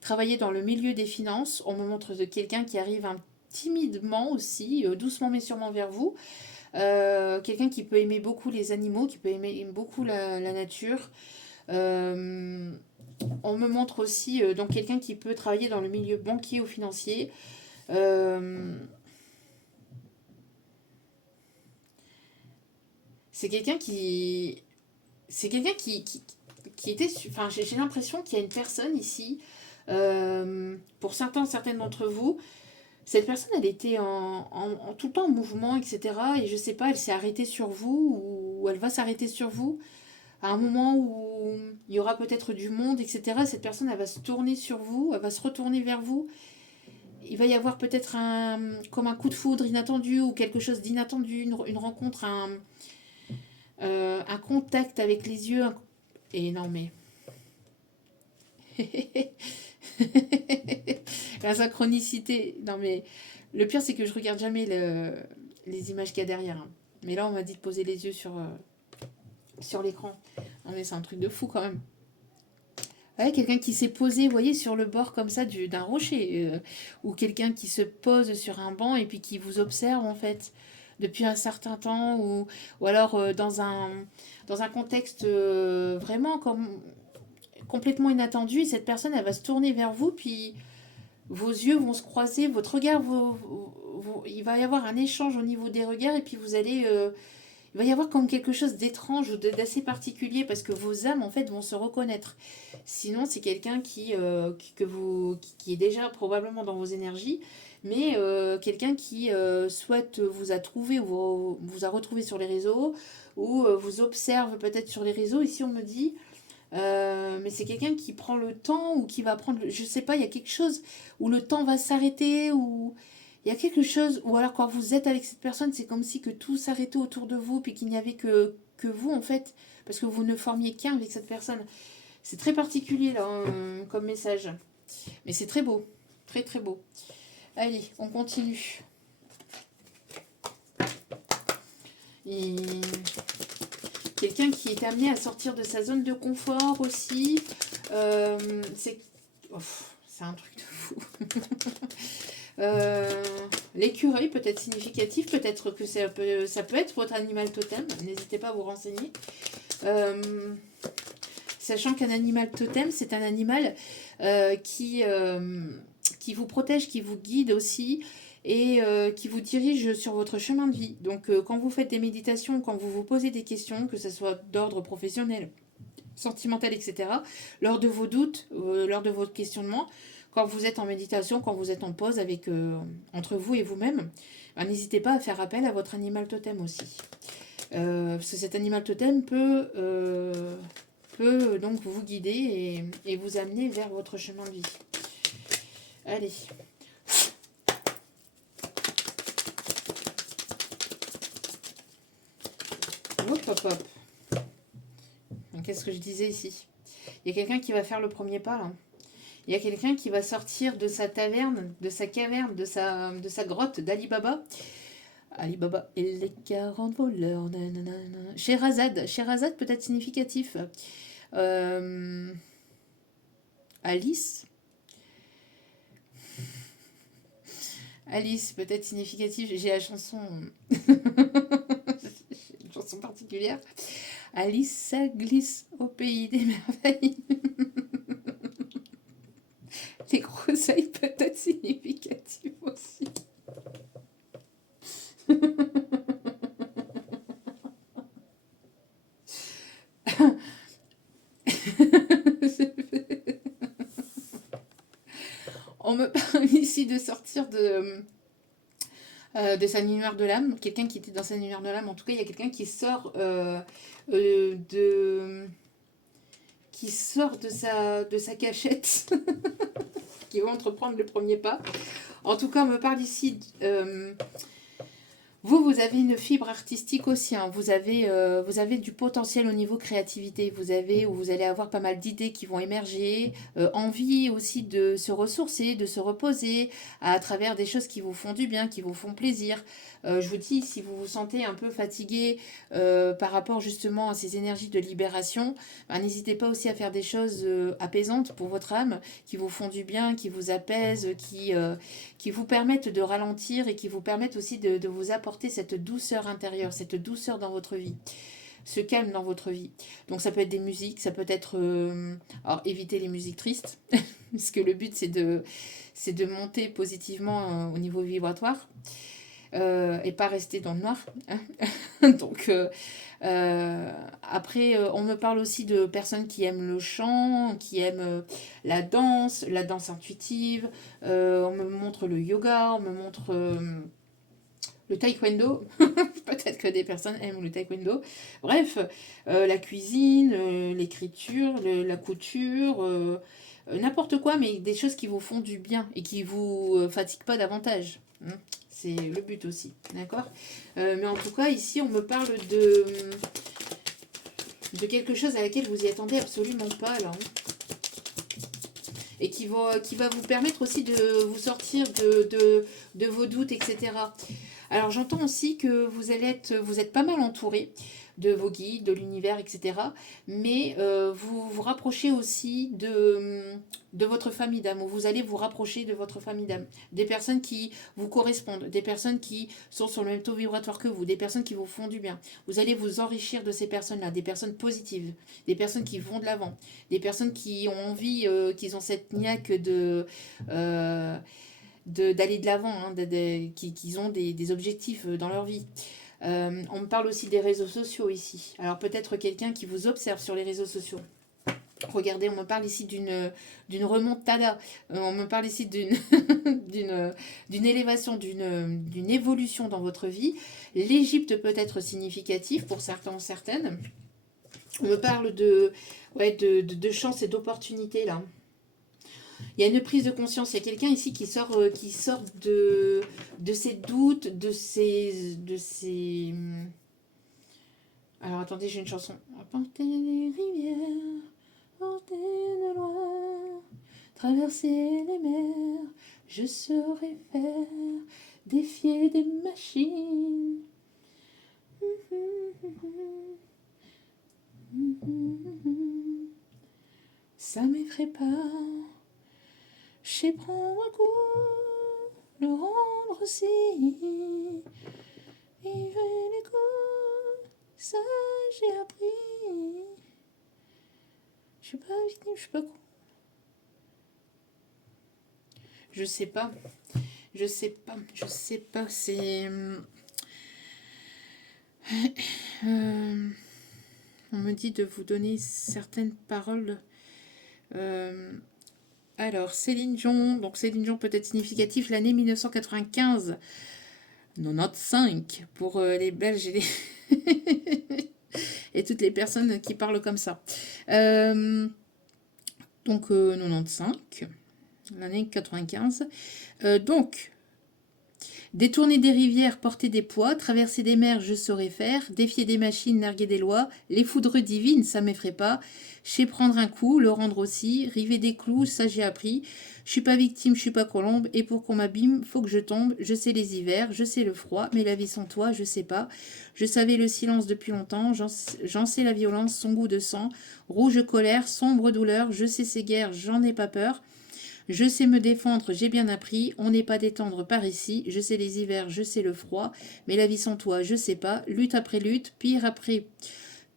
travailler dans le milieu des finances, on me montre quelqu'un qui arrive timidement aussi, doucement mais sûrement vers vous. Quelqu'un qui peut aimer beaucoup les animaux, qui peut aimer beaucoup la nature. On me montre aussi donc quelqu'un qui peut travailler dans le milieu banquier ou financier. C'est quelqu'un qui... C'est quelqu'un qui était... Enfin, j'ai l'impression qu'il y a une personne ici, pour certaines d'entre vous, cette personne, elle était tout le temps en mouvement, etc. Et je sais pas, elle s'est arrêtée sur vous ou elle va s'arrêter sur vous à un moment où il y aura peut-être du monde, etc. Cette personne, elle va se tourner sur vous, elle va se retourner vers vous. Il va y avoir peut-être comme un coup de foudre inattendu ou quelque chose d'inattendu, une rencontre, un contact avec les yeux. Et non, mais... La synchronicité. Non, mais le pire, c'est que je regarde jamais les images qu'il y a derrière. Hein. Mais là, on m'a dit de poser les yeux sur l'écran. Non, mais c'est un truc de fou quand même. Ouais, quelqu'un qui s'est posé, vous voyez, sur le bord comme ça d'un rocher. Ou quelqu'un qui se pose sur un banc et puis qui vous observe, en fait, depuis un certain temps. Ou alors dans un contexte vraiment complètement inattendu. Et cette personne, elle va se tourner vers vous, puis vos yeux vont se croiser, votre regard, il va y avoir un échange au niveau des regards, et puis vous allez... il va y avoir comme quelque chose d'étrange ou d'assez particulier parce que vos âmes en fait vont se reconnaître. Sinon, c'est quelqu'un qui est déjà probablement dans vos énergies, mais quelqu'un qui soit vous a trouvé ou vous a retrouvé sur les réseaux ou vous observe peut-être sur les réseaux. Ici, on me dit, mais c'est quelqu'un qui prend le temps ou qui va prendre, je sais pas, il y a quelque chose où le temps va s'arrêter ou il y a quelque chose, ou alors quand vous êtes avec cette personne, c'est comme si que tout s'arrêtait autour de vous, puis qu'il n'y avait que vous en fait, parce que vous ne formiez qu'un avec cette personne. C'est très particulier là, comme message. Mais c'est très beau, très très beau. Allez, on continue. Et quelqu'un qui est amené à sortir de sa zone de confort aussi. C'est un truc de fou. L'écureuil peut être significatif, peut-être que ça peut être votre animal totem, n'hésitez pas à vous renseigner. Sachant qu'un animal totem, c'est un animal qui vous protège, qui vous guide aussi et qui vous dirige sur votre chemin de vie. Donc quand vous faites des méditations, quand vous vous posez des questions, que ce soit d'ordre professionnel, sentimental, etc., lors de vos doutes, lors de vos questionnements, quand vous êtes en méditation, quand vous êtes en pause avec, entre vous et vous-même, n'hésitez pas à faire appel à votre animal totem aussi. Parce que cet animal totem peut donc vous guider et vous amener vers votre chemin de vie. Allez. Hop, hop, hop. Qu'est-ce que je disais ici? Il y a quelqu'un qui va faire le premier pas, là. Il y a quelqu'un qui va sortir de sa taverne, de sa caverne, de sa grotte d'Ali Baba. Ali Baba et les 40 voleurs. Sherazade peut être significatif. Alice. Alice peut être significatif. J'ai la chanson. Une chanson particulière. Alice, ça glisse au pays des merveilles. Les groseilles peut être significatif aussi. On me parle ici de sortir de sa lumière de l'âme. Quelqu'un qui était dans sa lumière de l'âme. En tout cas, il y a quelqu'un qui sort de sa cachette, qui va entreprendre le premier pas. En tout cas, on me parle ici... vous avez une fibre artistique aussi, hein. Vous avez du potentiel au niveau créativité. Vous allez avoir pas mal d'idées qui vont émerger, envie aussi de se ressourcer, de se reposer à travers des choses qui vous font du bien, qui vous font plaisir. Je vous dis, si vous vous sentez un peu fatigué par rapport justement à ces énergies de libération, ben, n'hésitez pas aussi à faire des choses apaisantes pour votre âme, qui vous font du bien, qui vous apaisent, qui vous permettent de ralentir et qui vous permettent aussi de vous apporter cette douceur intérieure, cette douceur dans votre vie, ce calme dans votre vie. Donc ça peut être des musiques, ça peut être... alors évitez les musiques tristes, parce que le but c'est de monter positivement au niveau vibratoire. Et pas rester dans le noir. Hein. Donc, après, on me parle aussi de personnes qui aiment le chant, qui aiment la danse intuitive. On me montre le yoga, on me montre le taekwondo. Peut-être que des personnes aiment le taekwondo. Bref, la cuisine, l'écriture, la couture. N'importe quoi, mais des choses qui vous font du bien et qui vous fatiguent pas davantage. Hein. C'est le but aussi, d'accord. Mais en tout cas, ici, on me parle de quelque chose à laquelle vous y attendez absolument pas, là. Et qui va vous permettre aussi de vous sortir de vos doutes, etc. Alors, j'entends aussi que vous êtes pas mal entouré de vos guides, de l'univers, etc. Mais vous vous rapprochez aussi de votre famille d'âme, ou vous allez vous rapprocher de votre famille d'âme. Des personnes qui vous correspondent, des personnes qui sont sur le même taux vibratoire que vous, des personnes qui vous font du bien. Vous allez vous enrichir de ces personnes-là, des personnes positives, des personnes qui vont de l'avant, des personnes qui ont envie, qui ont cette niaque d'aller de l'avant, hein, qui ont des objectifs dans leur vie. On me parle aussi des réseaux sociaux ici. Alors peut-être quelqu'un qui vous observe sur les réseaux sociaux. Regardez, on me parle ici d'une remontada. On me parle ici d'une élévation, d'une évolution dans votre vie. L'Égypte peut être significatif pour certains ou certaines. On me parle de chance et d'opportunité là. Il y a une prise de conscience. Il y a quelqu'un ici qui sort de ses doutes, de ses... Alors attendez, j'ai une chanson. Porter les rivières, porter de loin, traverser les mers, je saurais faire, défier des machines. Ça m'effraie pas. Je sais prendre un coup, le rendre aussi. Vivre les coups, ça j'ai appris. Je suis pas victime, je suis pas con. Je sais pas, c'est... on me dit de vous donner certaines paroles. Alors, Céline Dion, donc Céline Dion peut être significatif, l'année 1995, 95 pour les Belges et, et toutes les personnes qui parlent comme ça. Donc, 95, l'année 95. Donc, détourner des rivières, porter des poids, traverser des mers, je saurais faire, défier des machines, narguer des lois, les foudres divines, ça m'effraie pas, je sais prendre un coup, le rendre aussi, river des clous, ça j'ai appris, je suis pas victime, je suis pas colombe, et pour qu'on m'abîme, faut que je tombe, je sais les hivers, je sais le froid, mais la vie sans toi, je sais pas, je savais le silence depuis longtemps, j'en sais la violence, son goût de sang, rouge colère, sombre douleur, je sais ces guerres, j'en ai pas peur, je sais me défendre, j'ai bien appris, on n'est pas détendre par ici, je sais les hivers, je sais le froid, mais la vie sans toi, je sais pas, lutte après lutte, pire après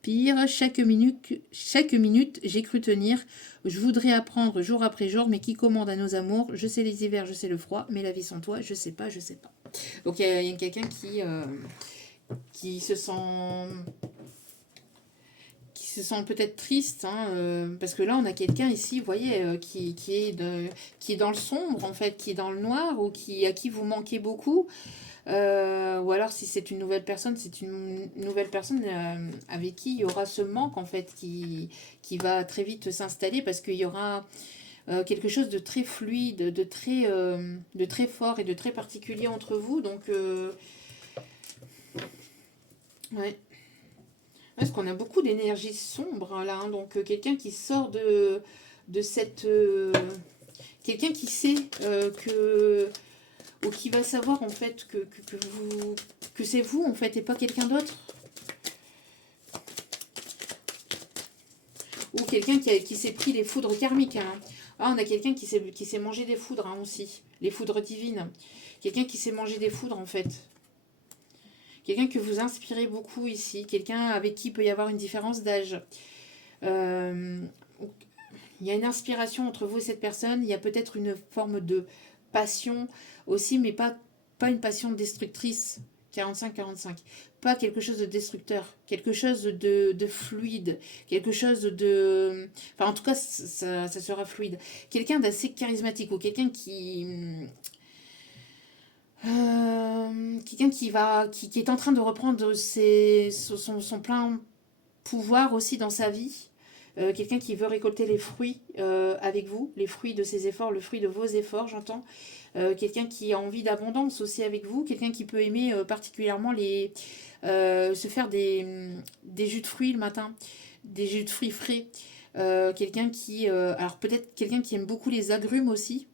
pire, chaque minute, j'ai cru tenir, je voudrais apprendre jour après jour, mais qui commande à nos amours, je sais les hivers, je sais le froid, mais la vie sans toi, je sais pas, je sais pas. Donc il y a quelqu'un qui se se sentent peut-être tristes, hein, parce que là, on a quelqu'un ici, vous voyez, qui est dans le sombre, en fait, qui est dans le noir, ou à qui vous manquez beaucoup. Ou alors, si c'est une nouvelle personne, c'est une nouvelle personne avec qui il y aura ce manque, en fait, qui va très vite s'installer, parce qu'il y aura quelque chose de très fluide, de très fort et de très particulier entre vous. Donc, ouais. Parce qu'on a beaucoup d'énergie sombre hein, là, hein. Donc quelqu'un qui sort de cette... quelqu'un qui sait que... ou qui va savoir en fait que c'est vous en fait et pas quelqu'un d'autre. Ou quelqu'un qui s'est pris les foudres karmiques. Hein. Ah, on a quelqu'un qui s'est mangé des foudres hein, aussi. Les foudres divines. Quelqu'un qui s'est mangé des foudres en fait. Quelqu'un que vous inspirez beaucoup ici. Quelqu'un avec qui il peut y avoir une différence d'âge. Euh, il y a une inspiration entre vous et cette personne. Il y a peut-être une forme de passion aussi, mais pas une passion destructrice. 45-45. Pas quelque chose de destructeur. Quelque chose de fluide. Quelque chose de... Enfin, en tout cas, ça sera fluide. Quelqu'un d'assez charismatique ou quelqu'un quelqu'un qui est en train de reprendre son plein pouvoir aussi dans sa vie. Quelqu'un qui veut récolter les fruits avec vous, les fruits de ses efforts, le fruit de vos efforts, j'entends. Quelqu'un qui a envie d'abondance aussi avec vous, quelqu'un qui peut aimer particulièrement se faire des jus de fruits le matin, des jus de fruits frais. Quelqu'un alors peut-être quelqu'un qui aime beaucoup les agrumes aussi.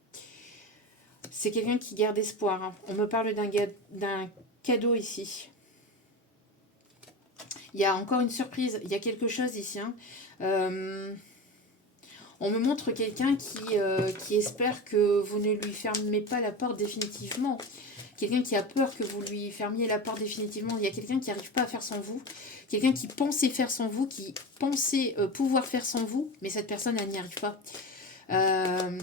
C'est quelqu'un qui garde espoir. Hein. On me parle d'un cadeau ici. Il y a encore une surprise, il y a quelque chose ici. Hein. On me montre quelqu'un qui espère que vous ne lui fermez pas la porte définitivement. Quelqu'un qui a peur que vous lui fermiez la porte définitivement. Il y a quelqu'un qui n'arrive pas à faire sans vous. Quelqu'un qui pensait faire sans vous, qui pensait pouvoir faire sans vous, mais cette personne, elle n'y arrive pas.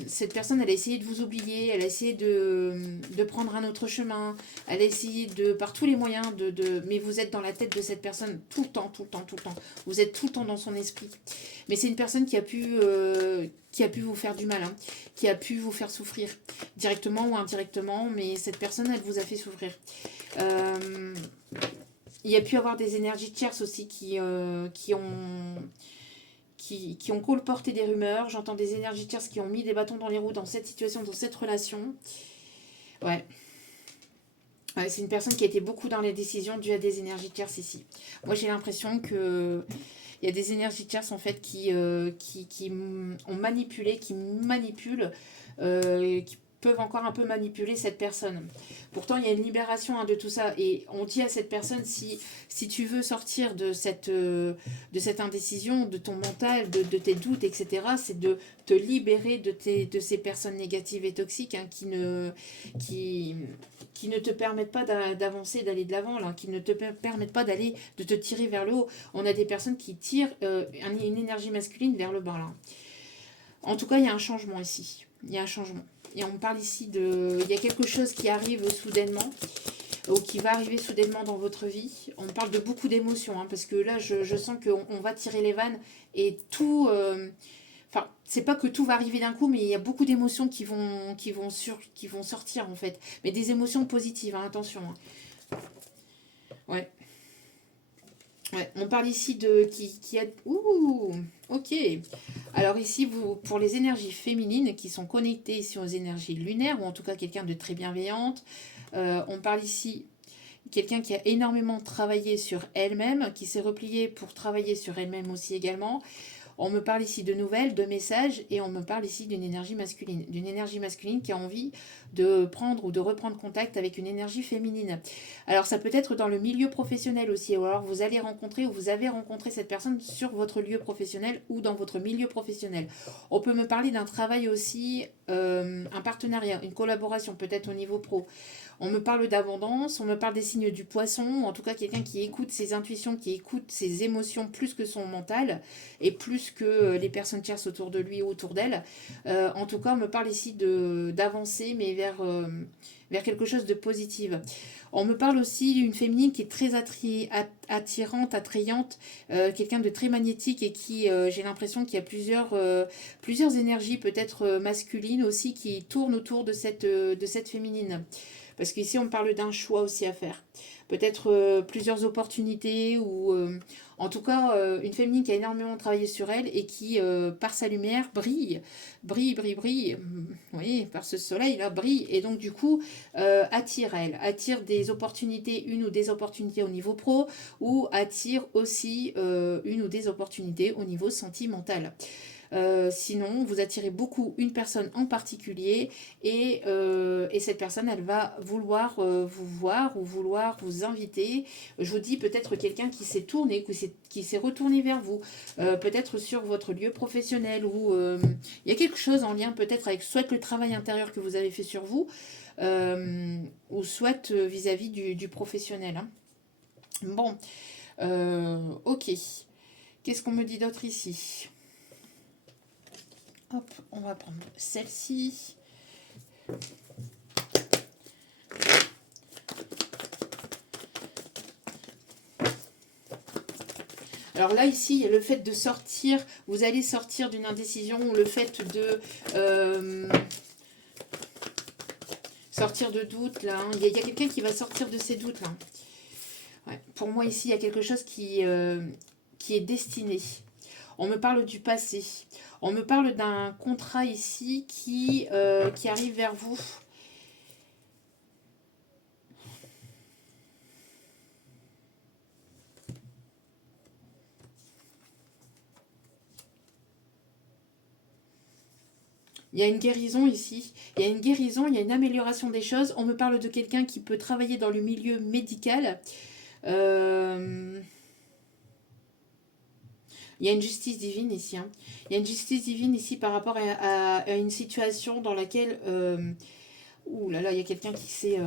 Cette personne, elle a essayé de vous oublier, elle a essayé de prendre un autre chemin, elle a essayé par tous les moyens mais vous êtes dans la tête de cette personne tout le temps, tout le temps, tout le temps. Vous êtes tout le temps dans son esprit. Mais c'est une personne qui a pu vous faire du mal, hein, qui a pu vous faire souffrir, directement ou indirectement, mais cette personne, elle vous a fait souffrir. Il y a pu avoir des énergies tierces aussi qui ont colporté des rumeurs. J'entends des énergies tierces qui ont mis des bâtons dans les roues dans cette situation, dans cette relation. Ouais. C'est une personne qui a été beaucoup dans les décisions dues à des énergies tierces ici. Moi, j'ai l'impression que il y a des énergies tierces en fait qui ont manipulé, qui manipulent, qui peuvent encore un peu manipuler cette personne. Pourtant, il y a une libération hein, de tout ça. Et on dit à cette personne, si tu veux sortir de cette indécision, de ton mental, de tes doutes, etc., c'est de te libérer de ces personnes négatives et toxiques hein, qui ne te permettent pas d'avancer, d'aller de l'avant, là, qui ne te permettent pas de te tirer vers le haut. On a des personnes qui tirent une énergie masculine vers le bas, là. En tout cas, il y a un changement ici. Il y a un changement. Et on parle ici il y a quelque chose qui arrive soudainement, ou qui va arriver soudainement dans votre vie. On parle de beaucoup d'émotions, hein, parce que là, je sens qu'on va tirer les vannes et tout... Enfin, c'est pas que tout va arriver d'un coup, mais il y a beaucoup d'émotions qui vont sortir, en fait. Mais des émotions positives, hein, attention. Hein. Ouais. Ouais, on parle ici de qui a... Ouh, ok. Alors ici, pour les énergies féminines qui sont connectées ici aux énergies lunaires, ou en tout cas quelqu'un de très bienveillante, on parle ici quelqu'un qui a énormément travaillé sur elle-même, qui s'est repliée pour travailler sur elle-même aussi également. On me parle ici de nouvelles, de messages, et on me parle ici d'une énergie masculine. D'une énergie masculine qui a envie de prendre ou de reprendre contact avec une énergie féminine. Alors ça peut être dans le milieu professionnel aussi, ou alors vous allez rencontrer ou vous avez rencontré cette personne sur votre lieu professionnel ou dans votre milieu professionnel. On peut me parler d'un travail aussi, un partenariat, une collaboration peut-être au niveau pro. On me parle d'abondance, on me parle des signes du poisson, en tout cas quelqu'un qui écoute ses intuitions, qui écoute ses émotions plus que son mental et plus que les personnes tierces autour de lui ou autour d'elle. En tout cas, on me parle ici d'avancer, mais vers quelque chose de positif. On me parle aussi d'une féminine qui est très attirante, attrayante, quelqu'un de très magnétique et qui, j'ai l'impression qu'il y a plusieurs énergies, peut-être masculines aussi, qui tournent autour de cette féminine. Parce qu'ici, on me parle d'un choix aussi à faire. Peut-être plusieurs opportunités ou en tout cas une féminine qui a énormément travaillé sur elle et qui, par sa lumière, brille. Vous voyez, par ce soleil-là, brille. Et donc, du coup, attire elle. Attire des opportunités, une ou des opportunités au niveau pro ou attire aussi une ou des opportunités au niveau sentimental. Sinon, vous attirez beaucoup une personne en particulier et cette personne, elle va vouloir vous voir ou vouloir vous inviter. Je vous dis peut-être quelqu'un qui s'est tourné, qui s'est retourné vers vous, peut-être sur votre lieu professionnel ou il y a quelque chose en lien peut-être avec soit le travail intérieur que vous avez fait sur vous ou soit vis-à-vis du professionnel. Hein. Bon, ok. Qu'est-ce qu'on me dit d'autre ici? Hop, on va prendre celle-ci. Alors là, ici, il y a le fait de sortir, vous allez sortir d'une indécision, le fait de sortir de doute, là. Hein. Il y a quelqu'un qui va sortir de ses doutes, là. Ouais. Pour moi, ici, il y a quelque chose qui est destiné. On me parle du passé. On me parle d'un contrat ici qui arrive vers vous. Il y a une guérison ici. Il y a une guérison, il y a une amélioration des choses. On me parle de quelqu'un qui peut travailler dans le milieu médical. Il y a une justice divine ici. Hein. Il y a une justice divine ici par rapport à une situation dans laquelle... ouh là là, il y a quelqu'un qui s'est...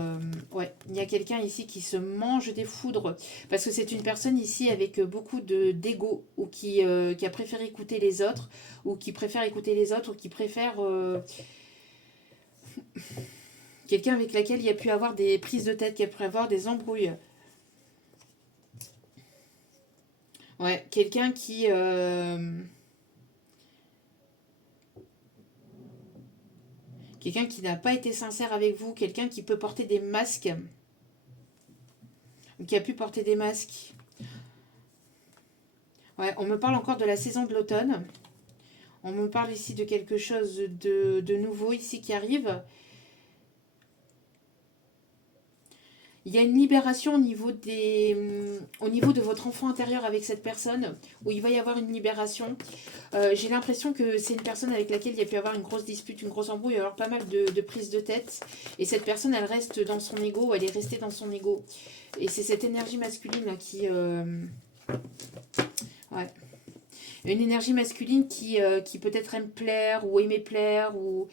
ouais, il y a quelqu'un ici qui se mange des foudres. Parce que c'est une personne ici avec beaucoup d'ego ou qui a préféré écouter les autres, ou qui préfère écouter les autres, ou qui préfère... quelqu'un avec laquelle il y a pu avoir des prises de tête, qui a pu avoir des embrouilles. Ouais, quelqu'un qui... quelqu'un qui n'a pas été sincère avec vous, quelqu'un qui peut porter des masques, ou qui a pu porter des masques. Ouais, on me parle encore de la saison de l'automne. On me parle ici de quelque chose de nouveau ici qui arrive. Il y a une libération au niveau de votre enfant intérieur avec cette personne, où il va y avoir une libération. J'ai l'impression que c'est une personne avec laquelle il y a pu avoir une grosse dispute, une grosse embrouille, il va y avoir pas mal de prises de tête. Et cette personne, elle reste dans son ego, elle est restée dans son ego. Et c'est cette énergie masculine là, qui... ouais. Une énergie masculine qui peut-être aime plaire ou aimer plaire ou...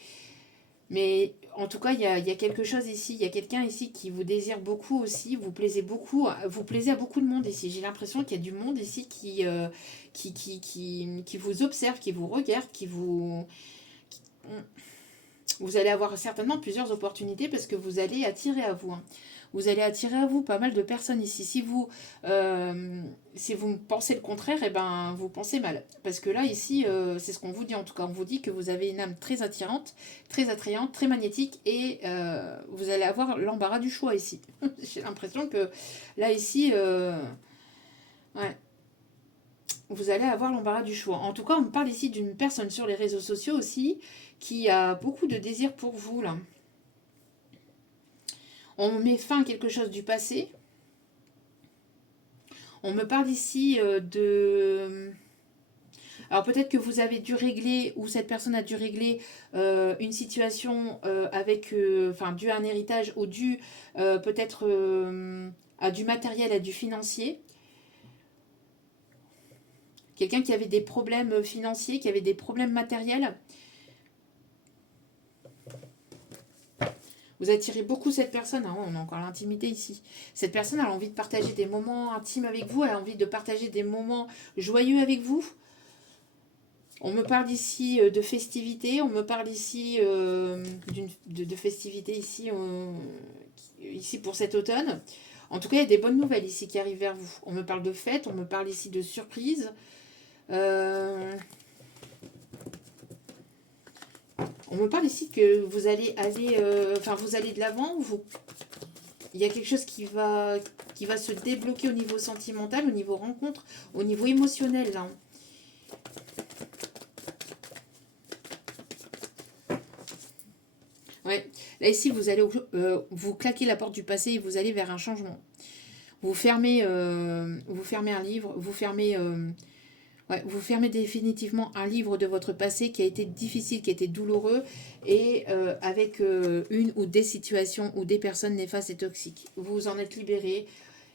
Mais en tout cas, il y a quelque chose ici. Il y a quelqu'un ici qui vous désire beaucoup aussi. Vous plaisez beaucoup. Vous plaisez à beaucoup de monde ici. J'ai l'impression qu'il y a du monde ici qui vous observe, qui vous regarde, vous allez avoir certainement plusieurs opportunités parce que vous allez attirer à vous. Hein. Vous allez attirer à vous pas mal de personnes ici. Si vous pensez le contraire, eh ben, vous pensez mal. Parce que là, ici, c'est ce qu'on vous dit en tout cas. On vous dit que vous avez une âme très attirante, très attrayante, très magnétique et vous allez avoir l'embarras du choix ici. J'ai l'impression que là, ici, ouais, vous allez avoir l'embarras du choix. En tout cas, on me parle ici d'une personne sur les réseaux sociaux aussi qui a beaucoup de désir pour vous là. On met fin à quelque chose du passé. On me parle ici de... Alors peut-être que vous avez dû régler, ou cette personne a dû régler une situation avec, enfin, dû à un héritage, ou dû peut-être à du matériel, à du financier. Quelqu'un qui avait des problèmes financiers, qui avait des problèmes matériels. Vous attirez beaucoup cette personne, hein, on a encore l'intimité ici. Cette personne, elle a envie de partager des moments intimes avec vous, elle a envie de partager des moments joyeux avec vous. On me parle ici de festivités, on me parle ici de festivités ici, ici pour cet automne. En tout cas, il y a des bonnes nouvelles ici qui arrivent vers vous. On me parle de fêtes, on me parle ici de surprises. On me parle ici que vous allez aller, enfin vous allez de l'avant. Il y a quelque chose qui va se débloquer au niveau sentimental, au niveau rencontre, au niveau émotionnel là. Ouais. Là ici, vous allez vous claquer la porte du passé et vous allez vers un changement. Vous fermez un livre, ouais, vous fermez définitivement un livre de votre passé qui a été difficile, qui a été douloureux, et avec une ou des situations ou des personnes néfastes et toxiques. Vous vous en êtes libéré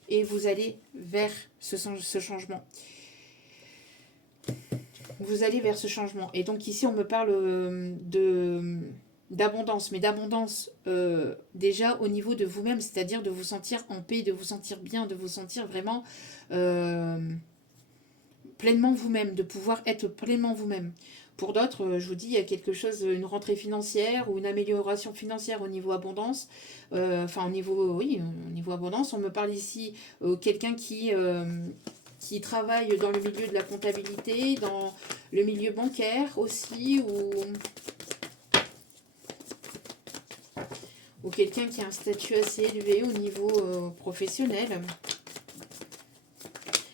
et vous allez vers ce changement. Vous allez vers ce changement. Et donc ici, on me parle d'abondance, mais d'abondance déjà au niveau de vous-même, c'est-à-dire de vous sentir en paix, de vous sentir bien, de vous sentir vraiment pleinement vous-même, de pouvoir être pleinement vous-même. Pour d'autres, je vous dis, il y a quelque chose, une rentrée financière ou une amélioration financière au niveau abondance, enfin au niveau, oui, au niveau abondance. On me parle ici quelqu'un qui travaille dans le milieu de la comptabilité, dans le milieu bancaire aussi, ou quelqu'un qui a un statut assez élevé au niveau professionnel.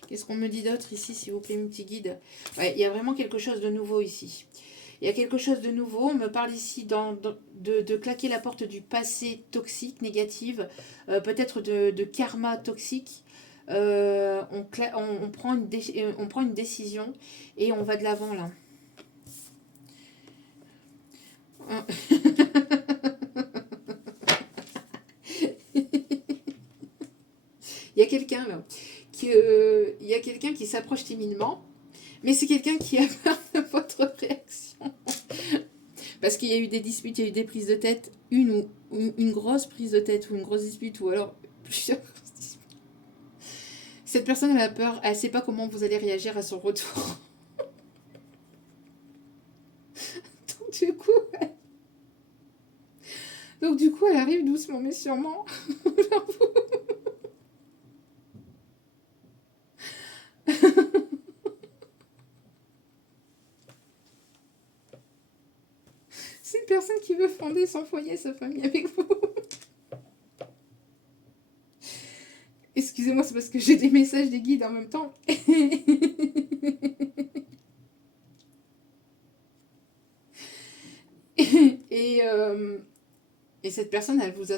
Qu'est-ce qu'on me dit d'autre ici, s'il vous plaît, mon petit guide? Ouais, il y a vraiment quelque chose de nouveau ici. Il y a quelque chose de nouveau. On me parle ici de claquer la porte du passé toxique, négative, peut-être de karma toxique. On prend on prend une décision et on va de l'avant là. Il y a quelqu'un là, il y a quelqu'un qui s'approche timidement, mais c'est quelqu'un qui a peur de votre réaction. Parce qu'il y a eu des disputes, il y a eu des prises de tête, une grosse prise de tête ou une grosse dispute, ou alors plusieurs grosses disputes. Cette personne elle a peur, elle ne sait pas comment vous allez réagir à son retour. Donc du coup, elle arrive doucement mais sûrement vers vous. C'est une personne qui veut fonder son foyer, sa famille avec vous. Excusez-moi, c'est parce que j'ai des messages des guides en même temps. et, et cette personne, elle vous a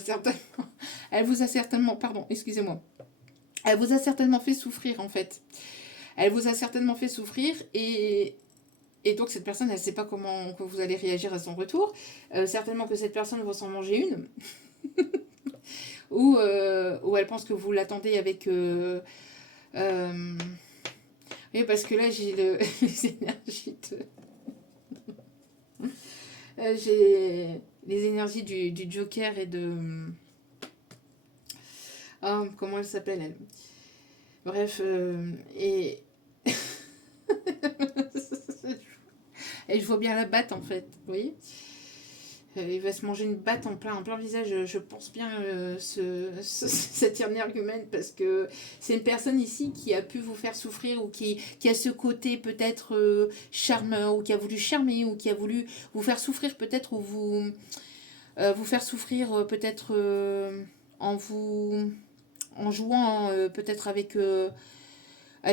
certainement, pardon, excusez-moi, elle vous a certainement fait souffrir en fait. Elle vous a certainement fait souffrir et donc cette personne, elle ne sait pas comment que vous allez réagir à son retour. Certainement que cette personne va s'en manger une. ou elle pense que vous l'attendez avec... oui, parce que là, j'ai les énergies de... j'ai les énergies du Joker et de... Oh, comment elle s'appelle, elle? Bref, et... et je vois bien la batte, en fait, vous voyez. Il va se manger une batte en plein visage, je pense bien, cette énergumène, parce que c'est une personne ici qui a pu vous faire souffrir, ou qui a ce côté peut-être charmeur, ou qui a voulu charmer, ou qui a voulu vous faire souffrir peut-être, ou vous faire souffrir peut-être en jouant peut-être avec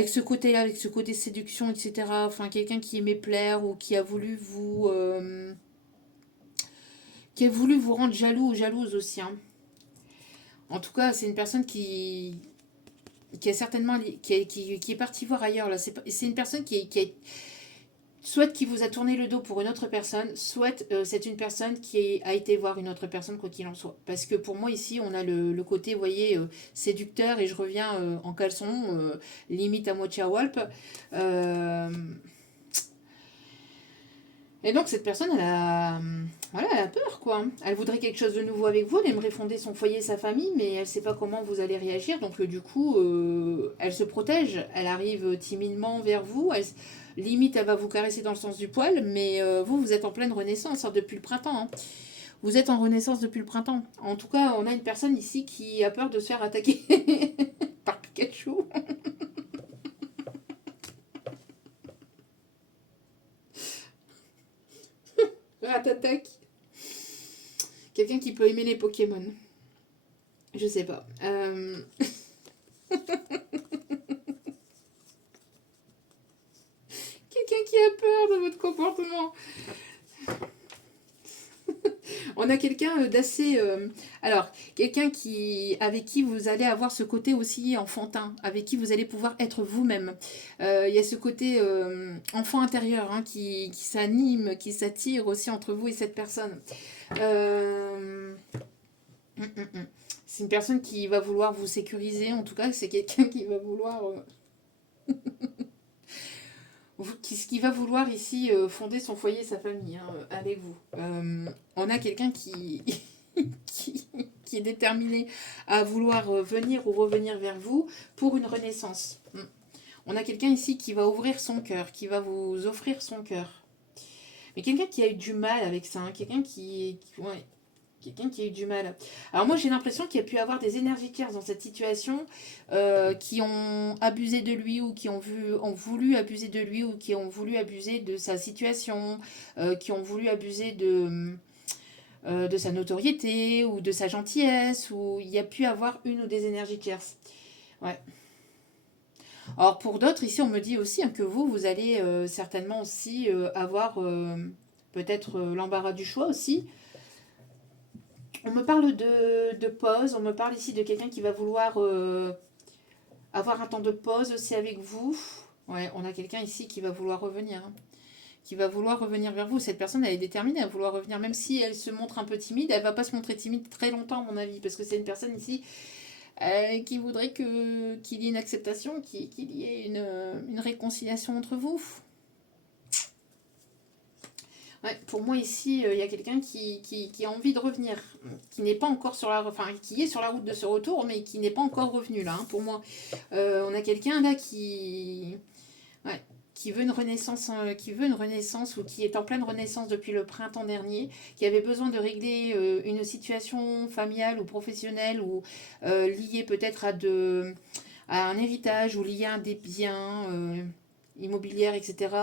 ce côté-là, avec ce côté séduction, etc. Enfin, quelqu'un qui aimait plaire, ou qui a voulu vous rendre jaloux ou jalouse aussi. Hein. En tout cas, c'est une personne qui a certainement qui est partie voir ailleurs. Là. C'est une personne soit qui vous a tourné le dos pour une autre personne, soit c'est une personne qui a été voir une autre personne, quoi qu'il en soit. Parce que pour moi, ici, on a le côté, vous voyez, séducteur, et je reviens en caleçon, limite à moitié à Walp. Et donc cette personne, voilà, elle a peur, quoi. Elle voudrait quelque chose de nouveau avec vous, elle aimerait fonder son foyer, sa famille, mais elle ne sait pas comment vous allez réagir. Donc du coup, elle se protège. Elle arrive timidement vers vous. Limite, elle va vous caresser dans le sens du poil, mais vous, vous êtes en pleine renaissance hein, depuis le printemps. Hein. Vous êtes en renaissance depuis le printemps. En tout cas, on a une personne ici qui a peur de se faire attaquer par Pikachu. Ratatac. Quelqu'un qui peut aimer les Pokémon. Je sais pas. Quelqu'un qui a peur de votre comportement. On a quelqu'un d'assez... alors, quelqu'un avec qui vous allez avoir ce côté aussi enfantin, avec qui vous allez pouvoir être vous-même. Il y a ce côté enfant intérieur hein, qui s'anime, qui s'attire aussi entre vous et cette personne. C'est une personne qui va vouloir vous sécuriser, en tout cas, c'est quelqu'un qui va vouloir... qui va vouloir ici fonder son foyer, sa famille, hein, avec vous. On a quelqu'un qui est déterminé à vouloir venir ou revenir vers vous pour une renaissance. On a quelqu'un ici qui va ouvrir son cœur, qui va vous offrir son cœur. Mais quelqu'un qui a eu du mal avec ça, hein, quelqu'un ouais, quelqu'un qui a eu du mal. Alors moi j'ai l'impression qu'il y a pu avoir des énergies tierces dans cette situation qui ont abusé de lui ou qui ont voulu abuser de lui ou qui ont voulu abuser de sa situation, qui ont voulu abuser de sa notoriété ou de sa gentillesse, ou il y a pu avoir une ou des énergies tierces. Ouais. Alors pour d'autres, ici on me dit aussi hein, que vous allez certainement aussi avoir peut-être l'embarras du choix aussi. On me parle de pause, on me parle ici de quelqu'un qui va vouloir avoir un temps de pause aussi avec vous. Ouais, on a quelqu'un ici qui va vouloir revenir, hein, qui va vouloir revenir vers vous. Cette personne, elle est déterminée à vouloir revenir, même si elle se montre un peu timide, elle va pas se montrer timide très longtemps, à mon avis, parce que c'est une personne ici qui voudrait qu'il y ait une acceptation, qu'il y ait une réconciliation entre vous. Ouais, pour moi ici, il y a quelqu'un qui a envie de revenir, qui n'est pas encore sur la, enfin, qui est sur la route de ce retour, mais qui n'est pas encore revenu là. Hein, pour moi, on a quelqu'un là ouais, qui veut une renaissance, ou qui est en pleine renaissance depuis le printemps dernier, qui avait besoin de régler une situation familiale ou professionnelle ou liée peut-être à un héritage ou liée à des biens. Immobilière, etc.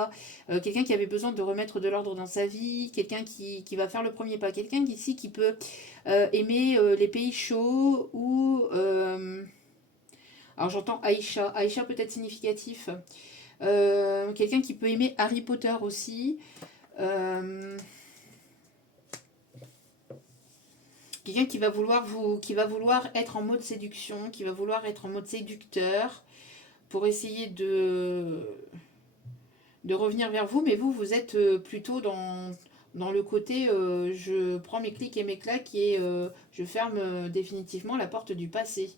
Quelqu'un qui avait besoin de remettre de l'ordre dans sa vie, quelqu'un qui va faire le premier pas, quelqu'un ici qui peut aimer les pays chauds ou... alors j'entends Aïcha, Aïcha peut être significatif. Quelqu'un qui peut aimer Harry Potter aussi. Quelqu'un qui va vouloir être en mode séduction, qui va vouloir être en mode séducteur pour essayer de revenir vers vous, mais vous êtes plutôt dans le côté je prends mes clics et mes claques et je ferme définitivement la porte du passé.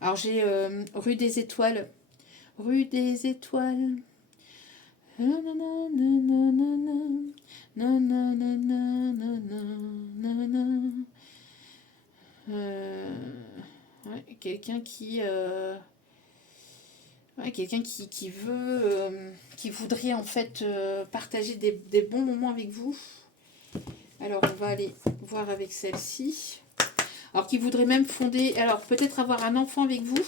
Alors j'ai rue des étoiles. Rue des étoiles. Ouais, quelqu'un qui veut, qui voudrait en fait partager des bons moments avec vous. Alors on va aller voir avec celle-ci. Alors qui voudrait même fonder, alors peut-être avoir un enfant avec vous.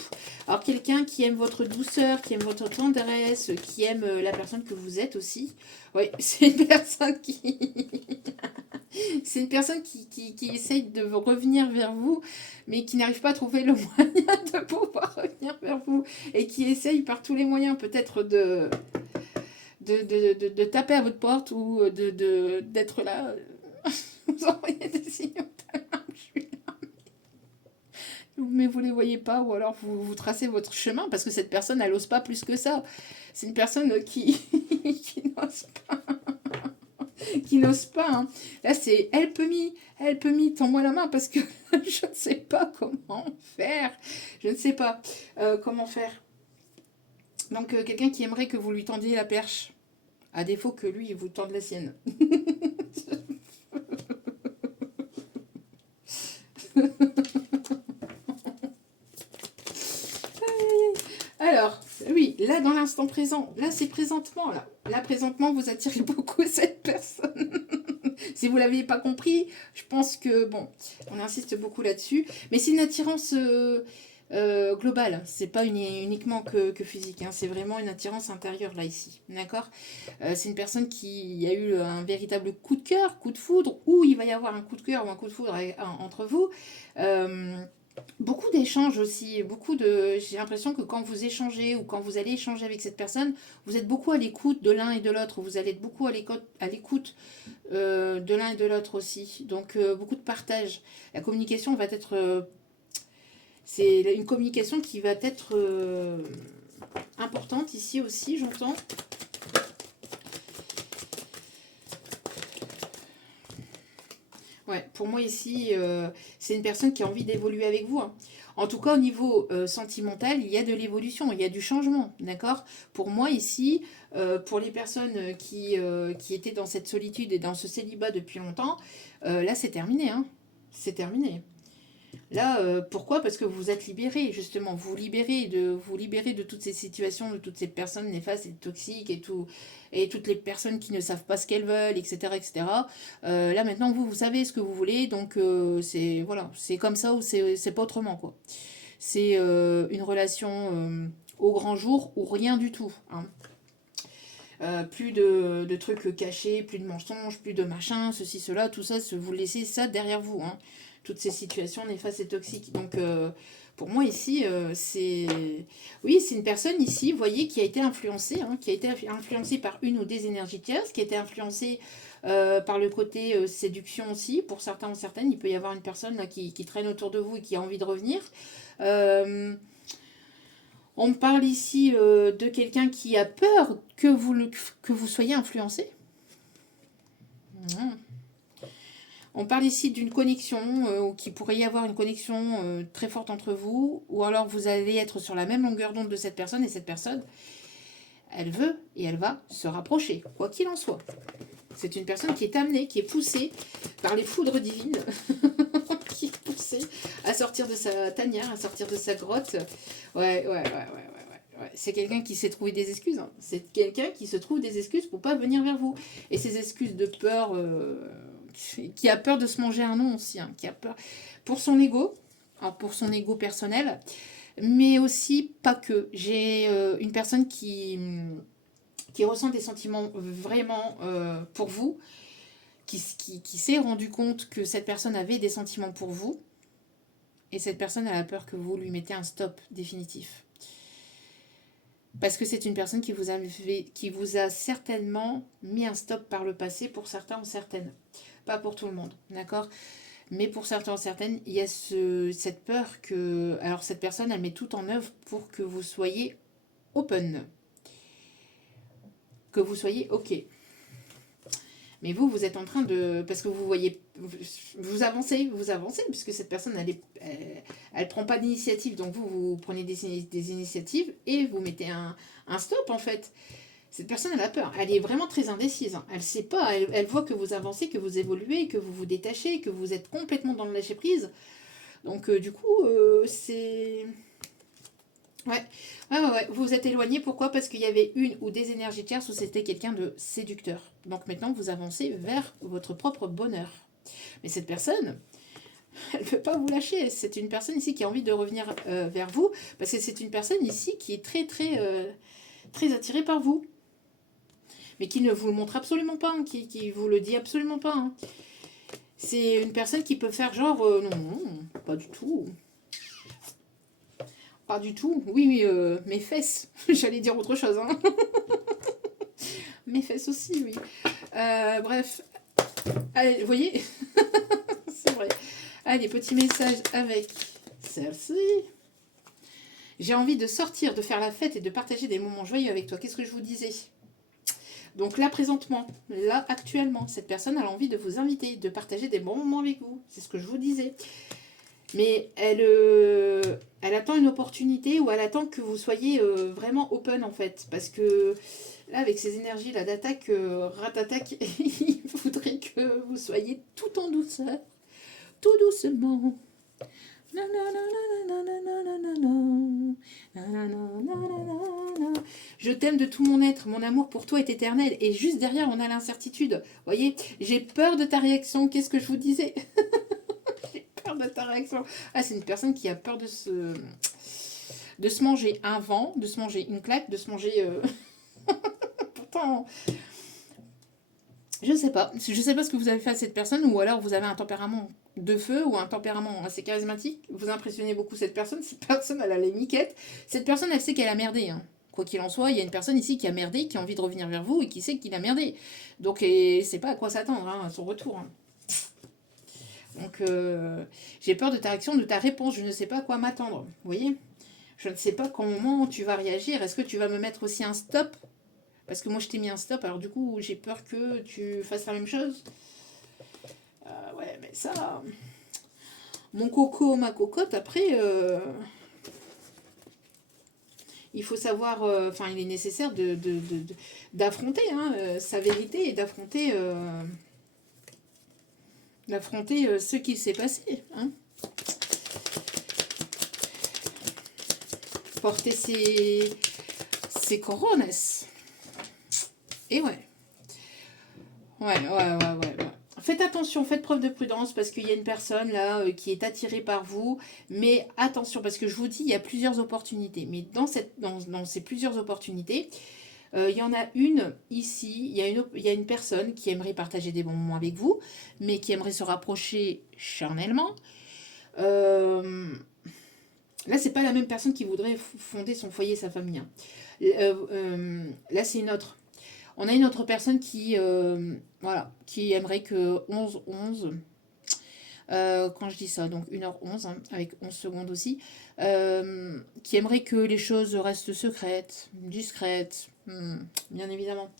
Alors quelqu'un qui aime votre douceur, qui aime votre tendresse, qui aime la personne que vous êtes aussi. Oui, c'est une personne c'est une personne qui essaye de revenir vers vous, mais qui n'arrive pas à trouver le moyen de pouvoir revenir vers vous. Et qui essaye par tous les moyens peut-être de taper à votre porte ou d'être là. Vous envoyez des signaux. Mais vous ne les voyez pas, ou alors vous tracez votre chemin, parce que cette personne, elle n'ose pas plus que ça. C'est une personne qui n'ose pas. Qui n'ose pas. Hein. Là, c'est help me, tends-moi la main, parce que je ne sais pas comment faire. Je ne sais pas comment faire. Donc, quelqu'un qui aimerait que vous lui tendiez la perche, à défaut que lui, il vous tende la sienne. Alors, oui, là, dans l'instant présent, là, c'est présentement, là. Là, présentement, vous attirez beaucoup cette personne. Si vous ne l'aviez pas compris, je pense que, bon, on insiste beaucoup là-dessus. Mais c'est une attirance globale. C'est pas uniquement que physique. Hein. C'est vraiment une attirance intérieure, là, ici. D'accord. C'est une personne qui a eu un véritable coup de cœur, coup de foudre, ou il va y avoir un coup de cœur ou un coup de foudre entre vous. Beaucoup d'échanges aussi, j'ai l'impression que quand vous échangez ou quand vous allez échanger avec cette personne, vous êtes beaucoup à l'écoute de l'un et de l'autre, vous allez être beaucoup à l'écoute de l'un et de l'autre aussi, donc beaucoup de partage. La communication va être, c'est une communication qui va être importante ici aussi, j'entends. Ouais, pour moi ici, c'est une personne qui a envie d'évoluer avec vous. Hein. En tout cas, au niveau sentimental, il y a de l'évolution, il y a du changement, d'accord. Pour moi ici, pour les personnes qui étaient dans cette solitude et dans ce célibat depuis longtemps, là c'est terminé, hein. C'est terminé. Là, pourquoi? Parce que vous êtes libéré, justement. Vous libérez de toutes ces situations, de toutes ces personnes néfastes et toxiques et tout, et toutes les personnes qui ne savent pas ce qu'elles veulent, etc., etc. Là, maintenant, vous savez ce que vous voulez, donc c'est voilà, c'est comme ça ou c'est pas autrement, quoi. C'est une relation au grand jour ou rien du tout. Hein. Plus de trucs cachés, plus de mensonges, plus de machin, ceci, cela, tout ça, vous laissez ça derrière vous. Hein. Toutes ces situations néfastes et toxiques. Donc, pour moi, ici, c'est... Oui, c'est une personne ici, vous voyez, qui a été influencée, hein, qui a été influencée par une ou des énergies tierces, qui a été influencée par le côté séduction aussi. Pour certains ou certaines, il peut y avoir une personne là, qui traîne autour de vous et qui a envie de revenir. On me parle ici de quelqu'un qui a peur que vous soyez influencé. Mmh. On parle ici d'une connexion, ou qu'il pourrait y avoir une connexion très forte entre vous, ou alors vous allez être sur la même longueur d'onde de cette personne, et cette personne, elle veut et elle va se rapprocher, quoi qu'il en soit. C'est une personne qui est amenée, qui est poussée par les foudres divines, qui est poussée à sortir de sa tanière, à sortir de sa grotte. Ouais. C'est quelqu'un qui s'est trouvé des excuses. Hein. C'est quelqu'un qui se trouve des excuses pour pas venir vers vous. Et ces excuses de peur, qui a peur de se manger un nom aussi, hein, qui a peur pour son ego, alors pour son ego personnel, mais aussi pas que. J'ai une personne qui ressent des sentiments vraiment pour vous, qui s'est rendu compte que cette personne avait des sentiments pour vous, et cette personne a peur que vous lui mettez un stop définitif. Parce que c'est une personne qui vous a certainement mis un stop par le passé pour certains ou certaines. Pas pour tout le monde, d'accord? Mais pour certains ou certaines, il y a cette peur que... Alors cette personne, elle met tout en œuvre pour que vous soyez open. Que vous soyez OK. Mais vous êtes en train de... Parce que vous voyez... Vous avancez, puisque cette personne, elle prend pas d'initiative. Donc vous prenez des initiatives et vous mettez un stop, en fait. Cette personne, elle a peur. Elle est vraiment très indécise. Hein. Elle sait pas. Elle voit que vous avancez, que vous évoluez, que vous vous détachez, que vous êtes complètement dans le lâcher-prise. Donc, du coup, c'est... Ouais. Vous vous êtes éloigné. Pourquoi? Parce qu'il y avait une ou des énergies tierces où c'était quelqu'un de séducteur. Donc maintenant, vous avancez vers votre propre bonheur. Mais cette personne, elle ne peut pas vous lâcher. C'est une personne ici qui a envie de revenir vers vous. Parce que c'est une personne ici qui est très attirée par vous. Mais qui ne vous le montre absolument pas. Hein, qui vous le dit absolument pas. Hein. C'est une personne qui peut faire genre, non, pas du tout. Pas du tout. Oui, mes fesses. J'allais dire autre chose. Hein. Mes fesses aussi, oui. Bref. Allez, vous voyez. C'est vrai. Allez, petit message avec celle-ci. J'ai envie de sortir, de faire la fête et de partager des moments joyeux avec toi. Qu'est-ce que je vous disais? Donc là, présentement, là, actuellement, cette personne a envie de vous inviter, de partager des bons moments avec vous. C'est ce que je vous disais. Mais elle attend une opportunité ou elle attend que vous soyez vraiment open en fait. Parce que là, avec ces énergies là d'attaque, ratattaque, il faudrait que vous soyez tout en douceur, tout doucement. Je t'aime de tout mon être, mon amour pour toi est éternel. Et juste derrière, on a l'incertitude. Vous voyez, j'ai peur de ta réaction. Qu'est-ce que je vous disais? J'ai peur de ta réaction. Ah, c'est une personne qui a peur de se manger un vent, de se manger une claque, de se manger... Pourtant, je sais pas. Je sais pas ce que vous avez fait à cette personne, ou alors vous avez un tempérament de feu ou un tempérament assez charismatique. Vous impressionnez beaucoup cette personne. Cette personne, elle a les miquettes. Cette personne, elle sait qu'elle a merdé. Hein. Quoi qu'il en soit, il y a une personne ici qui a merdé, qui a envie de revenir vers vous et qui sait qu'il a merdé. Donc, et c'est pas à quoi s'attendre hein, à son retour. Hein. Donc, j'ai peur de ta réaction, de ta réponse. Je ne sais pas à quoi m'attendre. Vous voyez? Je ne sais pas comment tu vas réagir. Est-ce que tu vas me mettre aussi un stop? Parce que moi, je t'ai mis un stop. Alors, du coup, j'ai peur que tu fasses la même chose. Ouais, mais ça... Mon coco, ma cocotte, après... il faut savoir... Enfin, il est nécessaire d'affronter sa vérité et d'affronter... ce qu'il s'est passé. Hein. Porter ses corones. Et ouais. Ouais. Faites attention, faites preuve de prudence parce qu'il y a une personne là qui est attirée par vous. Mais attention, parce que je vous dis, il y a plusieurs opportunités. Mais dans ces plusieurs opportunités, il y en a une ici, il y a une personne qui aimerait partager des bons moments avec vous, mais qui aimerait se rapprocher charnellement. Là, c'est pas la même personne qui voudrait fonder son foyer, sa famille. Hein. Là, c'est une autre. On a une autre personne voilà, qui aimerait que 11-11, quand je dis ça, donc 1h11, hein, avec 11 secondes aussi, qui aimerait que les choses restent secrètes, discrètes, bien évidemment.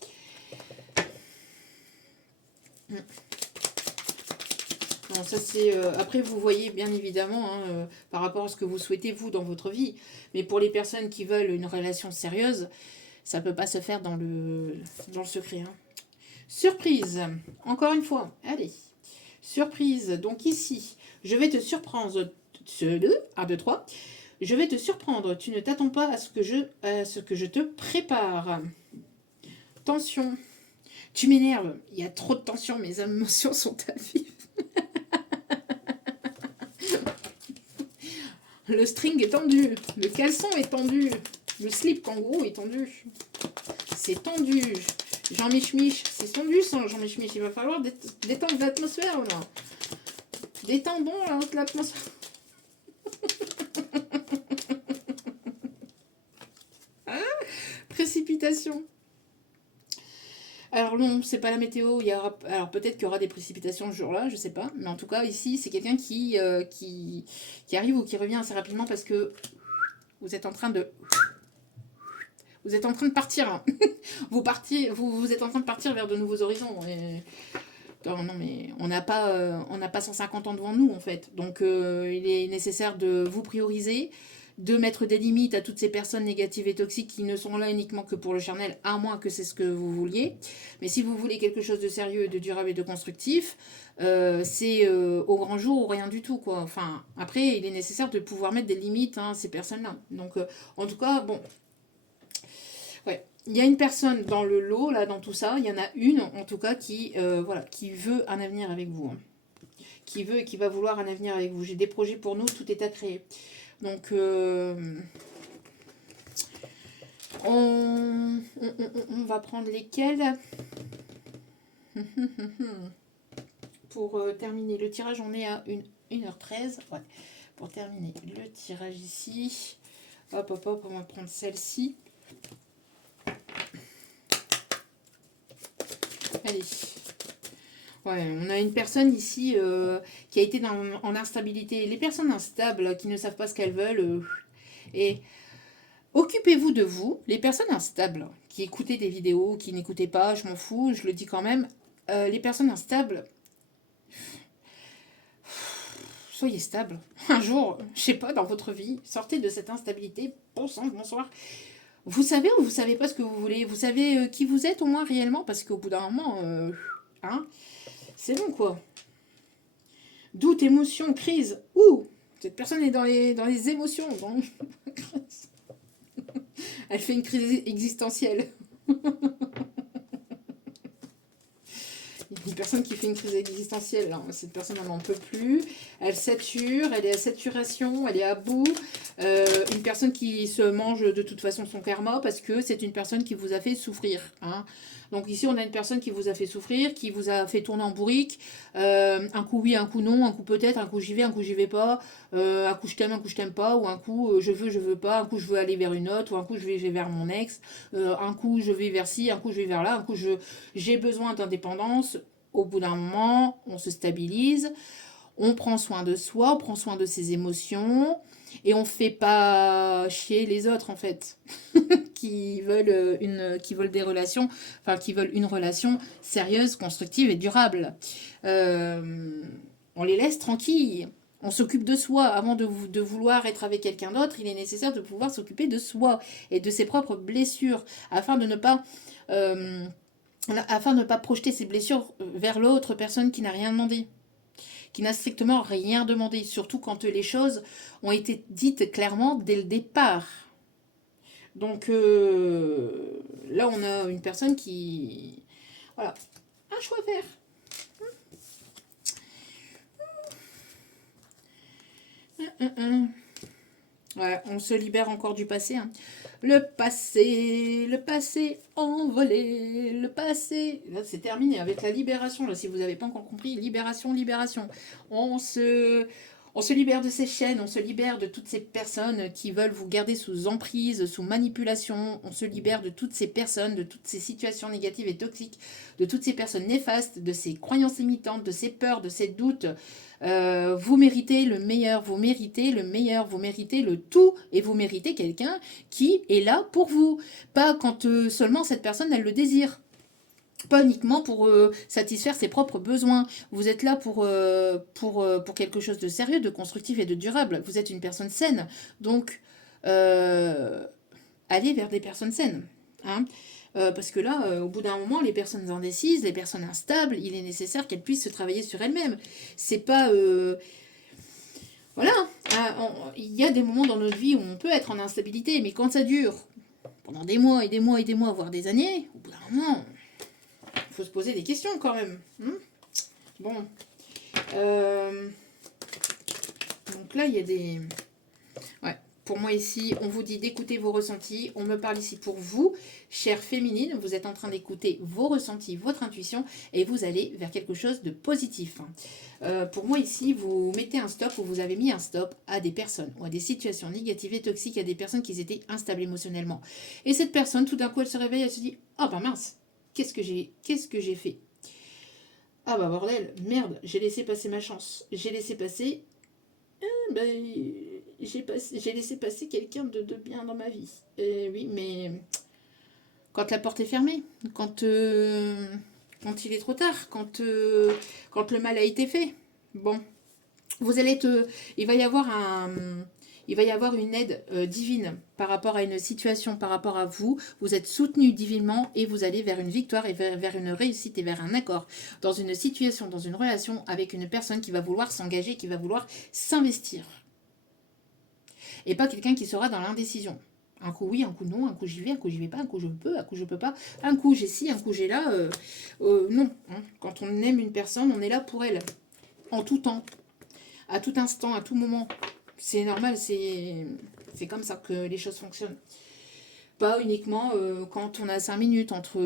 Non, ça c'est après vous voyez bien évidemment hein, par rapport à ce que vous souhaitez vous dans votre vie, mais pour les personnes qui veulent une relation sérieuse, ça peut pas se faire dans le secret. Hein. Surprise, encore une fois, allez, surprise. Donc ici, je vais te surprendre. 1, 2, 3. Je vais te surprendre. Tu ne t'attends pas à ce que je te prépare. Tension. Tu m'énerves. Il y a trop de tension. Mes émotions sont à vif. Le string est tendu. Le caleçon est tendu. Le slip kangourou est tendu. C'est tendu. Jean-Mich-Mich, c'est tendu ça, Jean-Mich-Mich. Il va falloir détendre l'atmosphère là. Détendons l'atmosphère. Précipitation. Alors non, c'est pas la météo. Alors peut-être qu'il y aura des précipitations ce jour-là, je sais pas. Mais en tout cas, ici, c'est quelqu'un qui arrive ou qui revient assez rapidement parce que vous êtes en train de... Vous êtes en train de partir. Hein. Vous êtes en train de partir vers de nouveaux horizons. Et... Non mais on n'a pas 150 ans devant nous en fait. Donc il est nécessaire de vous prioriser, de mettre des limites à toutes ces personnes négatives et toxiques qui ne sont là uniquement que pour le charnel, à moins que c'est ce que vous vouliez. Mais si vous voulez quelque chose de sérieux, de durable et de constructif, c'est au grand jour ou rien du tout quoi. Enfin après il est nécessaire de pouvoir mettre des limites à ces personnes-là. Donc en tout cas bon. Ouais. Il y a une personne dans le lot, là, dans tout ça, il y en a une, en tout cas, qui veut un avenir avec vous. Hein. Qui veut et qui va vouloir un avenir avec vous. J'ai des projets pour nous, tout est à créer. Donc, on va prendre lesquels pour terminer le tirage, on est à 1h13. Ouais. Pour terminer le tirage ici, hop, on va prendre celle-ci. Allez. Ouais, on a une personne ici qui a été en instabilité. Les personnes instables qui ne savent pas ce qu'elles veulent. Et occupez-vous de vous. Les personnes instables qui écoutaient des vidéos, qui n'écoutaient pas, je m'en fous, je le dis quand même. Les personnes instables, soyez stable. Un jour, je sais pas, dans votre vie, sortez de cette instabilité. Bon sang, bonsoir. Vous savez ou vous savez pas ce que vous voulez? Vous savez qui vous êtes au moins réellement? Parce qu'au bout d'un moment, hein, c'est bon quoi. Doute, émotion, crise. Ouh, cette personne est dans les émotions. Bon. Elle fait une crise existentielle. Une personne qui fait une crise existentielle, hein. Cette personne elle n'en peut plus, elle sature, elle est à saturation, elle est à bout. Une personne qui se mange de toute façon son karma parce que c'est une personne qui vous a fait souffrir, hein. Donc ici on a une personne qui vous a fait souffrir, qui vous a fait tourner en bourrique, un coup oui, un coup non, un coup peut-être, un coup j'y vais pas, un coup je t'aime, un coup je t'aime pas, ou un coup je veux pas, un coup je veux aller vers une autre, ou un coup je vais vers mon ex, un coup je vais vers ci, un coup je vais vers là, un coup j'ai besoin d'indépendance. Au bout d'un moment, on se stabilise, on prend soin de soi, on prend soin de ses émotions et on fait pas chier les autres en fait qui veulent des relations, enfin qui veulent une relation sérieuse, constructive et durable. On les laisse tranquilles. On s'occupe de soi. Avant de vouloir être avec quelqu'un d'autre, il est nécessaire de pouvoir s'occuper de soi et de ses propres blessures afin de ne pas projeter ses blessures vers l'autre personne qui n'a rien demandé, qui n'a strictement rien demandé, surtout quand les choses ont été dites clairement dès le départ. Donc là, on a une personne qui... Voilà, un choix à faire. Ouais, on se libère encore du passé, hein. Le passé envolé, le passé. Là, c'est terminé avec la libération. Là, si vous n'avez pas encore compris, libération, libération. On se, on se libère de ces chaînes, on se libère de toutes ces personnes qui veulent vous garder sous emprise, sous manipulation. On se libère de toutes ces personnes, de toutes ces situations négatives et toxiques, de toutes ces personnes néfastes, de ces croyances limitantes, de ces peurs, de ces doutes. Vous méritez le meilleur, vous méritez le meilleur, vous méritez le tout et vous méritez quelqu'un qui est là pour vous. Pas quand seulement cette personne, elle le désire. Pas uniquement pour satisfaire ses propres besoins. Vous êtes là pour quelque chose de sérieux, de constructif et de durable. Vous êtes une personne saine. Donc, allez vers des personnes saines. Hein. Parce que là, au bout d'un moment, les personnes indécises, les personnes instables, il est nécessaire qu'elles puissent se travailler sur elles-mêmes. C'est pas... voilà. Il y a des moments dans notre vie où on peut être en instabilité, mais quand ça dure pendant des mois et des mois et des mois, voire des années, au bout d'un moment, il faut se poser des questions quand même. Bon. Donc là, il y a des... Ouais. Pour moi ici, on vous dit d'écouter vos ressentis. On me parle ici pour vous, chère féminine. Vous êtes en train d'écouter vos ressentis, votre intuition, et vous allez vers quelque chose de positif. Pour moi ici, vous mettez un stop ou vous avez mis un stop à des personnes ou à des situations négatives et toxiques, à des personnes qui étaient instables émotionnellement. Et cette personne, tout d'un coup, elle se réveille, elle se dit « Ah bah mince, qu'est-ce que j'ai fait ? Ah bah bordel, merde, j'ai laissé passer ma chance. J'ai laissé passer... j'ai laissé passer quelqu'un de bien dans ma vie. Oui, mais quand la porte est fermée, quand il est trop tard, quand le mal a été fait, bon, vous allez il va y avoir une aide divine par rapport à une situation, par rapport à vous. Vous êtes soutenu divinement et vous allez vers une victoire et vers une réussite et vers un accord dans une situation, dans une relation avec une personne qui va vouloir s'engager, qui va vouloir s'investir. Et pas quelqu'un qui sera dans l'indécision. Un coup oui, un coup non, un coup j'y vais, un coup j'y vais pas, un coup je peux, un coup je peux pas, un coup j'ai ci, un coup j'ai là. Non. Hein. Quand on aime une personne, on est là pour elle. En tout temps. À tout instant, à tout moment. C'est normal, c'est comme ça que les choses fonctionnent. Pas uniquement quand on a 5 minutes entre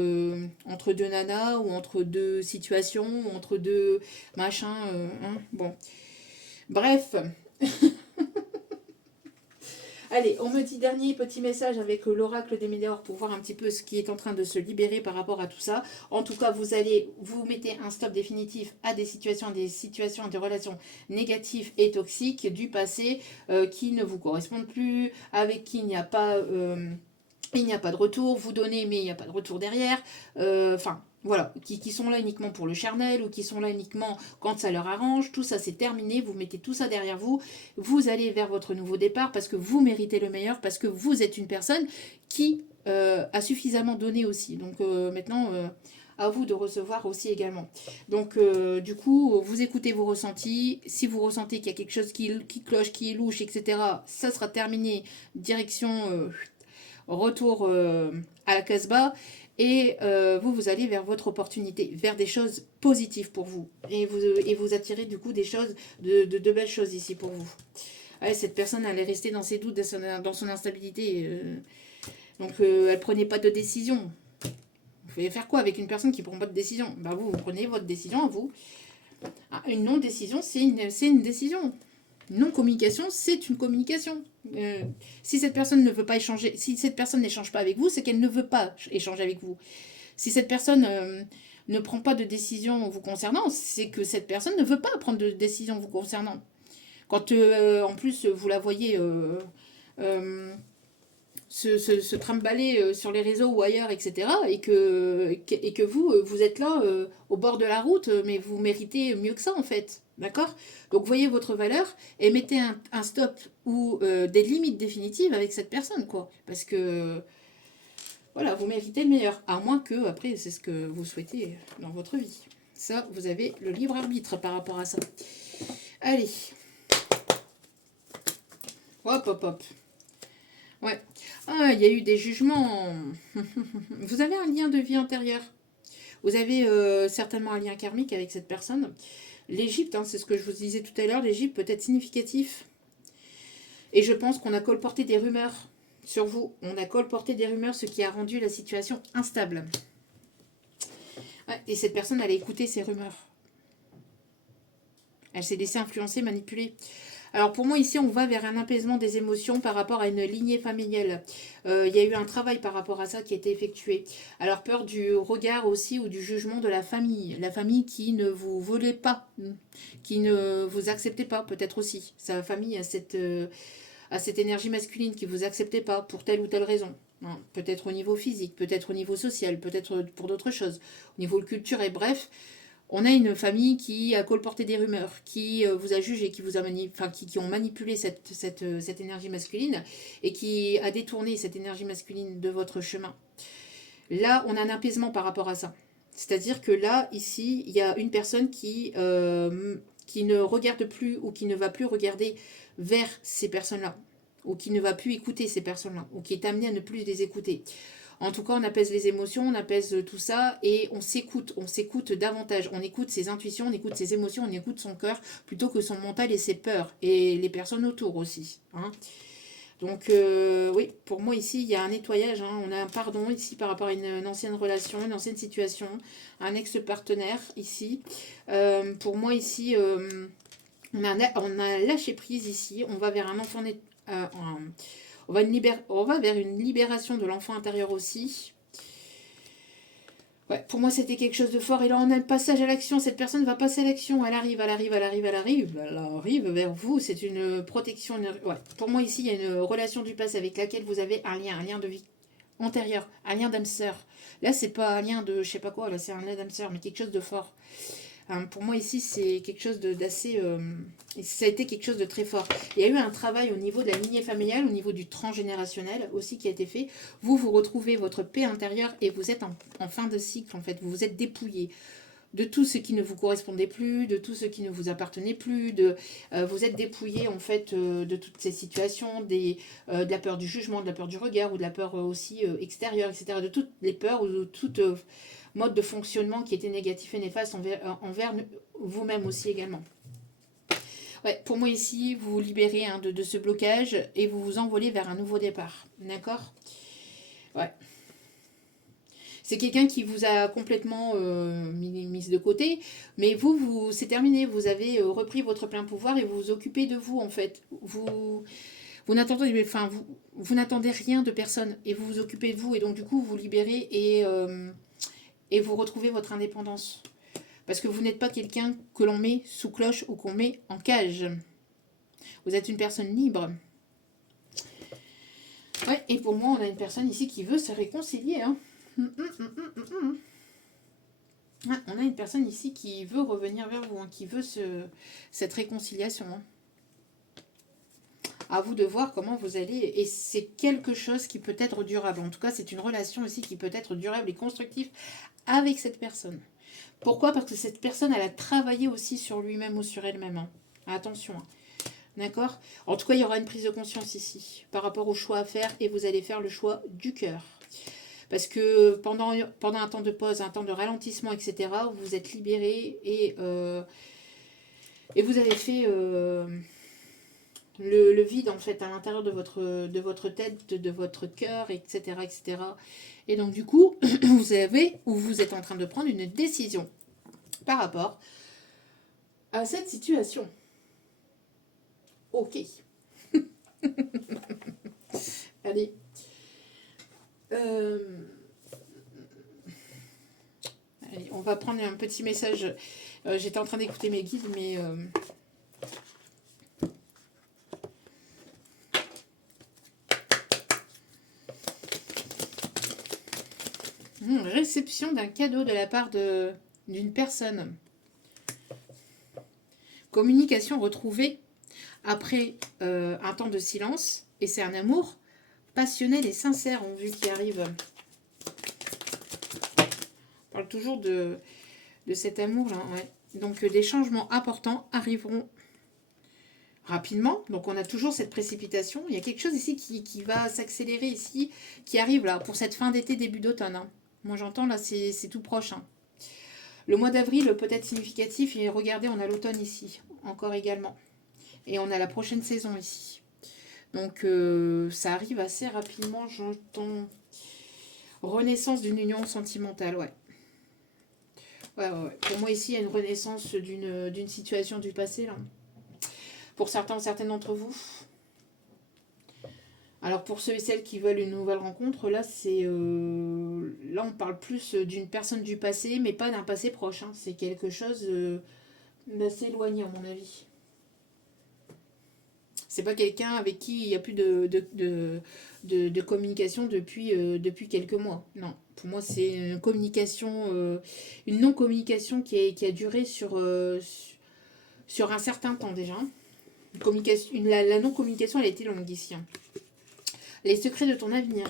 deux nanas ou entre deux situations, ou entre deux machins. Hein. Bon. Bref. Allez, on me dit dernier petit message avec l'oracle des météores pour voir un petit peu ce qui est en train de se libérer par rapport à tout ça. En tout cas, vous mettez un stop définitif à des situations, des relations négatives et toxiques du passé qui ne vous correspondent plus, avec qui il n'y a pas de retour. Vous donnez, mais il n'y a pas de retour derrière. Enfin, Voilà, qui sont là uniquement pour le charnel ou qui sont là uniquement quand ça leur arrange. Tout ça, c'est terminé. Vous mettez tout ça derrière vous. Vous allez vers votre nouveau départ parce que vous méritez le meilleur, parce que vous êtes une personne qui a suffisamment donné aussi. Donc maintenant, à vous de recevoir aussi également. Donc du coup, vous écoutez vos ressentis. Si vous ressentez qu'il y a quelque chose qui cloche, qui est louche, etc., ça sera terminé. Direction retour à la Casbah. Et vous allez vers votre opportunité, vers des choses positives pour vous. Et vous attirez du coup des choses, de belles choses ici pour vous. Ouais, cette personne, elle est restée dans ses doutes, dans son instabilité. Donc, elle prenait pas de décision. Vous pouvez faire quoi avec une personne qui ne prend pas de décision? Bah, vous prenez votre décision à vous. Ah, une non-décision, c'est une décision. Non-communication, c'est une communication. Si cette personne ne veut pas échanger, si cette personne n'échange pas avec vous, c'est qu'elle ne veut pas échanger avec vous. Si cette personne ne prend pas de décision vous concernant, c'est que cette personne ne veut pas prendre de décision vous concernant. Quand en plus vous la voyez euh, se trimballer sur les réseaux ou ailleurs, etc., et que vous, vous êtes là au bord de la route, mais vous méritez mieux que ça en fait. D'accord? Donc voyez votre valeur et mettez un stop ou des limites définitives avec cette personne, quoi. Parce que voilà, vous méritez le meilleur. À moins que, après, c'est ce que vous souhaitez dans votre vie. Ça, vous avez le libre arbitre par rapport à ça. Allez. Hop, hop, hop. Ouais. Ah, il y a eu des jugements. Vous avez un lien de vie antérieur. Vous avez certainement un lien karmique avec cette personne. L'Égypte, hein, c'est ce que je vous disais tout à l'heure, l'Égypte peut être significatif. Et je pense qu'on a colporté des rumeurs sur vous. On a colporté des rumeurs, ce qui a rendu la situation instable. Ouais, et cette personne, elle a écouté ces rumeurs. Elle s'est laissée influencer, manipuler. Alors pour moi ici on va vers un apaisement des émotions par rapport à une lignée familiale. Il y a eu un travail par rapport à ça qui a été effectué. Alors peur du regard aussi ou du jugement de la famille qui ne vous volait pas, qui ne vous acceptait pas peut-être aussi. Sa famille a cette énergie masculine qui ne vous acceptait pas pour telle ou telle raison. Hein. Peut-être au niveau physique, peut-être au niveau social, peut-être pour d'autres choses, au niveau culturel, bref. On a une famille qui a colporté des rumeurs, qui vous a jugé, qui vous a qui ont manipulé cette énergie masculine et qui a détourné cette énergie masculine de votre chemin. Là, on a un apaisement par rapport à ça. C'est-à-dire que là, ici, il y a une personne qui ne regarde plus ou qui ne va plus regarder vers ces personnes-là, ou qui ne va plus écouter ces personnes-là, ou qui est amenée à ne plus les écouter. En tout cas, on apaise les émotions, on apaise tout ça et on s'écoute davantage. On écoute ses intuitions, on écoute ses émotions, on écoute son cœur plutôt que son mental et ses peurs et les personnes autour aussi. Hein. Donc oui, pour moi ici, il y a un nettoyage. Hein. On a un pardon ici par rapport à une ancienne relation, une ancienne situation, un ex-partenaire ici. Pour moi ici, on a lâché prise ici. On va vers un enfant né, on va vers une libération de l'enfant intérieur aussi. Ouais, pour moi, c'était quelque chose de fort. Et là, on a le passage à l'action. Cette personne va passer à l'action. Elle arrive, elle arrive, elle arrive, elle arrive. Elle arrive vers vous. C'est une protection. Ouais. Pour moi, ici, il y a une relation du passé avec laquelle vous avez un lien de vie antérieur, un lien d'âme sœur. Là, c'est pas un lien de je sais pas quoi. Là, c'est un lien d'âme sœur, mais quelque chose de fort. Pour moi, ici, c'est quelque chose d'assez... ça a été quelque chose de très fort. Il y a eu un travail au niveau de la lignée familiale, au niveau du transgénérationnel aussi qui a été fait. Vous retrouvez votre paix intérieure et vous êtes en fin de cycle, en fait. Vous vous êtes dépouillé de tout ce qui ne vous correspondait plus, de tout ce qui ne vous appartenait plus. Vous êtes dépouillé, en fait, de toutes ces situations, de la peur du jugement, de la peur du regard ou de la peur aussi extérieure, etc. De toutes les peurs ou de toute... mode de fonctionnement qui était négatif et néfaste envers vous-même aussi également. Ouais, pour moi ici, vous vous libérez de ce blocage et vous vous envolez vers un nouveau départ. D'accord? Ouais. C'est quelqu'un qui vous a complètement mis de côté, mais c'est terminé. Vous avez repris votre plein pouvoir et vous vous occupez de vous en fait. Vous n'attendez rien de personne et vous vous occupez de vous et donc du coup vous vous libérez et vous retrouvez votre indépendance. Parce que vous n'êtes pas quelqu'un que l'on met sous cloche ou qu'on met en cage. Vous êtes une personne libre. Ouais, et pour moi, on a une personne ici qui veut se réconcilier. Hein. Ah, on a une personne ici qui veut revenir vers vous, hein, qui veut cette réconciliation. Hein. À vous de voir comment vous allez. Et c'est quelque chose qui peut être durable. En tout cas, c'est une relation aussi qui peut être durable et constructive avec cette personne. Pourquoi? Parce que cette personne, elle a travaillé aussi sur lui-même ou sur elle-même. Hein. Attention. Hein. D'accord? En tout cas, il y aura une prise de conscience ici par rapport au choix à faire et vous allez faire le choix du cœur. Parce que pendant un temps de pause, un temps de ralentissement, etc., vous vous êtes libéré et vous avez fait le vide en fait à l'intérieur de votre tête, de votre cœur, etc., etc. Et donc du coup, vous êtes en train de prendre une décision par rapport à cette situation. Ok. Allez. Allez, on va prendre un petit message. J'étais en train d'écouter mes guides, mais... réception d'un cadeau de la part d'une personne. Communication retrouvée après un temps de silence. Et c'est un amour passionnel et sincère, on vu qui arrive. On parle toujours de cet amour-là. Ouais. Donc des changements importants arriveront rapidement. Donc on a toujours cette précipitation. Il y a quelque chose ici qui va s'accélérer ici, qui arrive là pour cette fin d'été, début d'automne. Hein. Moi j'entends là, c'est tout proche. Hein. Le mois d'avril peut être significatif. Et regardez, on a l'automne ici, encore également. Et on a la prochaine saison ici. Donc ça arrive assez rapidement, j'entends. Renaissance d'une union sentimentale, ouais. Ouais. Pour moi ici, il y a une renaissance d'une situation du passé, là. Pour certaines d'entre vous. Alors pour ceux et celles qui veulent une nouvelle rencontre, là là on parle plus d'une personne du passé, mais pas d'un passé proche. Hein. C'est quelque chose d'assez éloigné à mon avis. C'est pas quelqu'un avec qui il n'y a plus de communication depuis quelques mois. Non, pour moi c'est une non-communication qui a duré sur un certain temps déjà. La non-communication elle a été longue ici. Hein. Les secrets de ton avenir.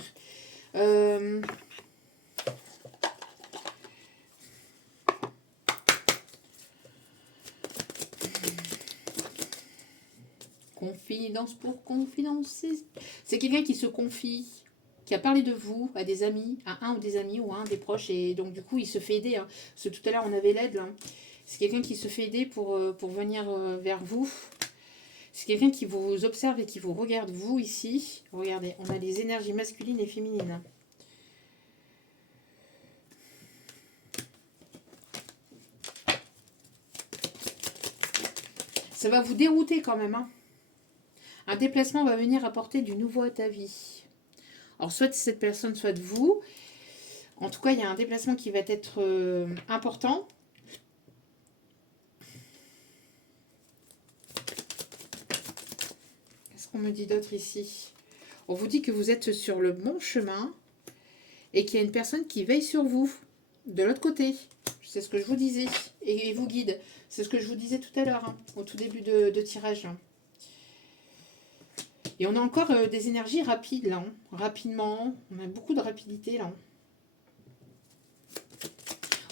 Confidence pour confidence. C'est quelqu'un qui se confie, qui a parlé de vous à des amis, à un ou des amis ou à un des proches, et donc du coup il se fait aider. Hein. Parce que tout à l'heure on avait l'aide. Hein. C'est quelqu'un qui se fait aider pour venir vers vous. C'est quelqu'un qui vous observe et qui vous regarde, vous ici. Regardez, on a les énergies masculines et féminines. Ça va vous dérouter quand même. Hein. Un déplacement va venir apporter du nouveau à ta vie. Alors soit cette personne, soit vous. En tout cas, il y a un déplacement qui va être important. Qu'est-ce qu'on me dit d'autre ici? On vous dit que vous êtes sur le bon chemin et qu'il y a une personne qui veille sur vous de l'autre côté. C'est ce que je vous disais. Et vous guide. C'est ce que je vous disais tout à l'heure, hein, au tout début de tirage. Hein. Et on a encore des énergies rapides là. Hein. Rapidement. On a beaucoup de rapidité là.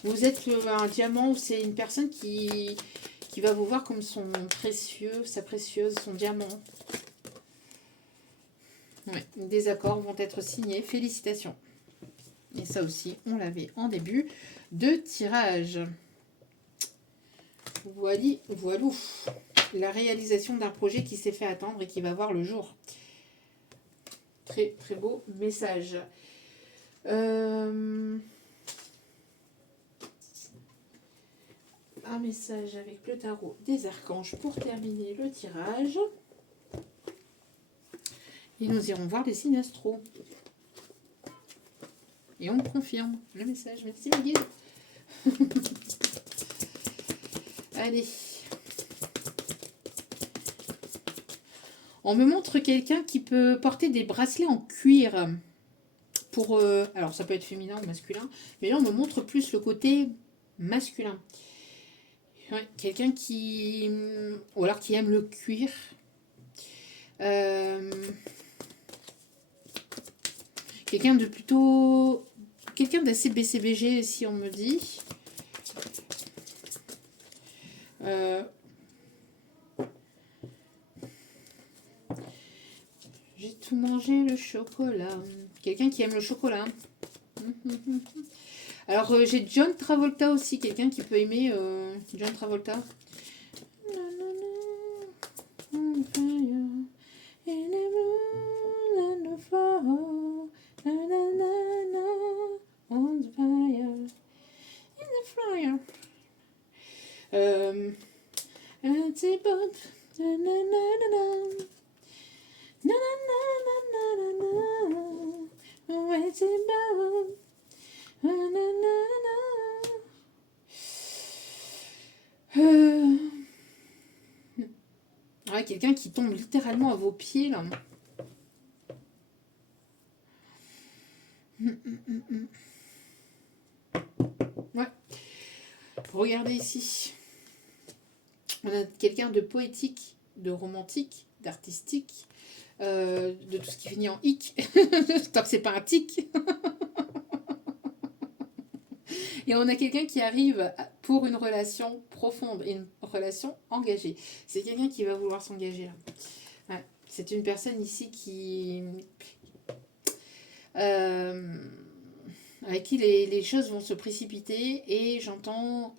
Vous êtes un diamant ou c'est une personne qui va vous voir comme son précieux, sa précieuse, son diamant. Ouais, des accords vont être signés. Félicitations. Et ça aussi, on l'avait en début de tirage. Voilou. La réalisation d'un projet qui s'est fait attendre et qui va voir le jour. Très, très beau message. Un message avec le tarot des archanges pour terminer le tirage. Et nous irons voir les signes astro. Et on confirme le message. Merci les guides. Allez. On me montre quelqu'un qui peut porter des bracelets en cuir. Alors ça peut être féminin ou masculin. Mais là on me montre plus le côté masculin. Ouais, quelqu'un qui... Ou alors qui aime le cuir. Quelqu'un de plutôt... Quelqu'un d'assez BCBG, si on me dit. J'ai tout mangé, le chocolat. Quelqu'un qui aime le chocolat. Alors, j'ai John Travolta aussi. Quelqu'un qui peut aimer John Travolta. Ouais, quelqu'un qui tombe littéralement à vos pieds là. Ouais. Regardez ici. On a quelqu'un de poétique, de romantique, d'artistique, de tout ce qui finit en hic, tant que c'est pas un tic. Et on a quelqu'un qui arrive pour une relation profonde et une relation engagée. C'est quelqu'un qui va vouloir s'engager là. Ouais. C'est une personne ici qui... avec qui les choses vont se précipiter et j'entends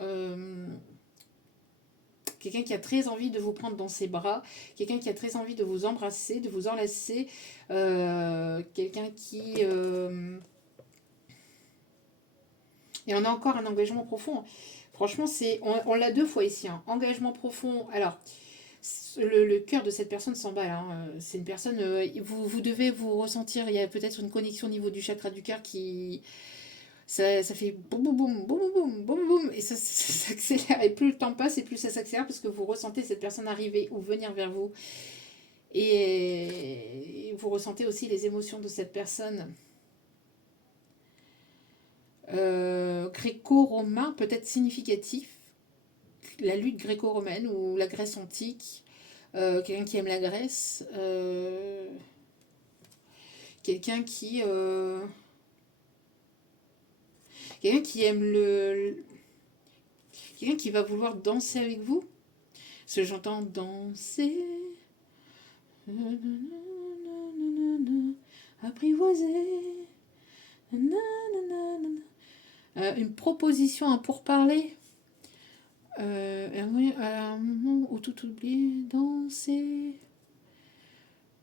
quelqu'un qui a très envie de vous prendre dans ses bras, quelqu'un qui a très envie de vous embrasser, de vous enlacer, quelqu'un qui... Et on a encore un engagement profond. Franchement, on l'a deux fois ici. Hein. Engagement profond. Alors, le cœur de cette personne s'emballe. Hein. C'est une personne... vous devez vous ressentir... Il y a peut-être une connexion au niveau du chakra du cœur qui... Ça fait boum boum boum boum boum boum boum et ça s'accélère et plus le temps passe et plus ça s'accélère parce que vous ressentez cette personne arriver ou venir vers vous et vous ressentez aussi les émotions de cette personne. Gréco-romain peut-être significatif, la lutte gréco-romaine ou la Grèce antique, quelqu'un qui aime la Grèce, quelqu'un qui quelqu'un qui aime quelqu'un qui va vouloir danser avec vous. Parce que j'entends danser, apprivoiser, une proposition, un pourparler. À un moment où tout oublie, danser.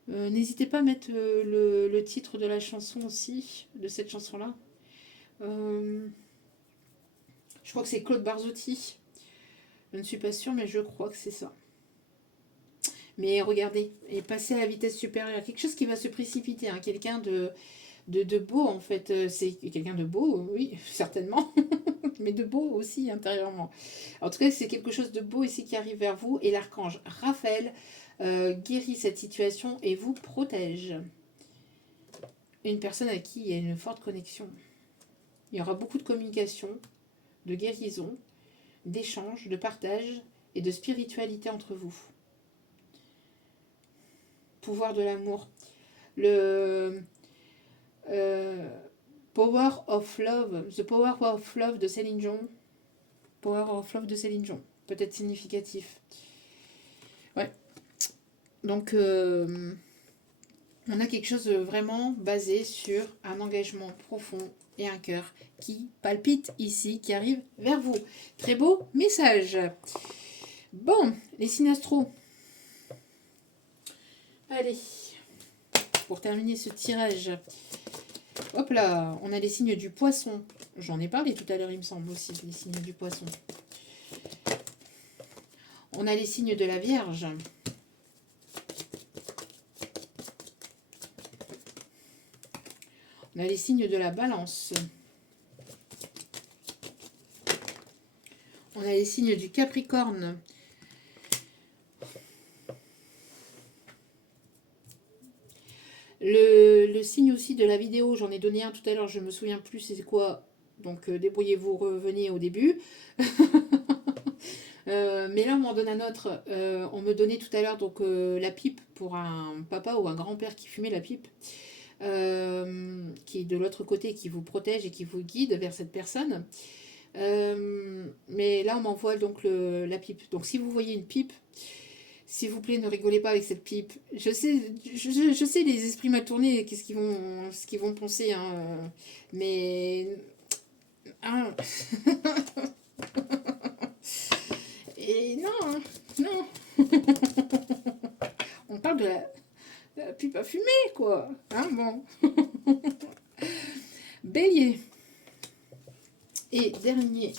N'hésitez pas à mettre le titre de la chanson aussi, de cette chanson-là. Je crois que c'est Claude Barzotti. Je ne suis pas sûre, mais je crois que c'est ça. Mais regardez, et passez à la vitesse supérieure. Quelque chose qui va se précipiter. Hein. Quelqu'un de beau, en fait. C'est quelqu'un de beau, oui, certainement. Mais de beau aussi intérieurement. En tout cas, c'est quelque chose de beau ici qui arrive vers vous. Et l'archange Raphaël guérit cette situation et vous protège. Une personne à qui il y a une forte connexion. Il y aura beaucoup de communication, de guérison, d'échange, de partage et de spiritualité entre vous. Pouvoir de l'amour. Le Power of Love, The Power of Love de Céline Dion. Power of Love de Céline Dion. Peut-être significatif. Ouais. Donc, on a quelque chose de vraiment basé sur un engagement profond et un cœur qui palpite ici, qui arrive vers vous. Très beau message. Bon, les signes astro. Allez, pour terminer ce tirage. Hop là, on a les signes du poisson. J'en ai parlé tout à l'heure, il me semble aussi, les signes du poisson. On a les signes de la Vierge. On a les signes de la Balance. On a les signes du Capricorne. Le signe aussi de la vidéo, j'en ai donné un tout à l'heure, je me souviens plus c'est quoi. Donc débrouillez-vous, revenez au début. Mais là, on m'en donne un autre. On me donnait tout à l'heure donc la pipe pour un papa ou un grand-père qui fumait la pipe, qui est de l'autre côté, qui vous protège et qui vous guide vers cette personne. Mais là, on m'envoie donc la pipe. Donc si vous voyez une pipe, s'il vous plaît, ne rigolez pas avec cette pipe. Je sais les esprits mal tournés, ce qu'ils vont penser, hein, mais hein. Et non, hein, non. On parle de la pipe à fumer, quoi. Hein, bon. Bélier. Et dernier.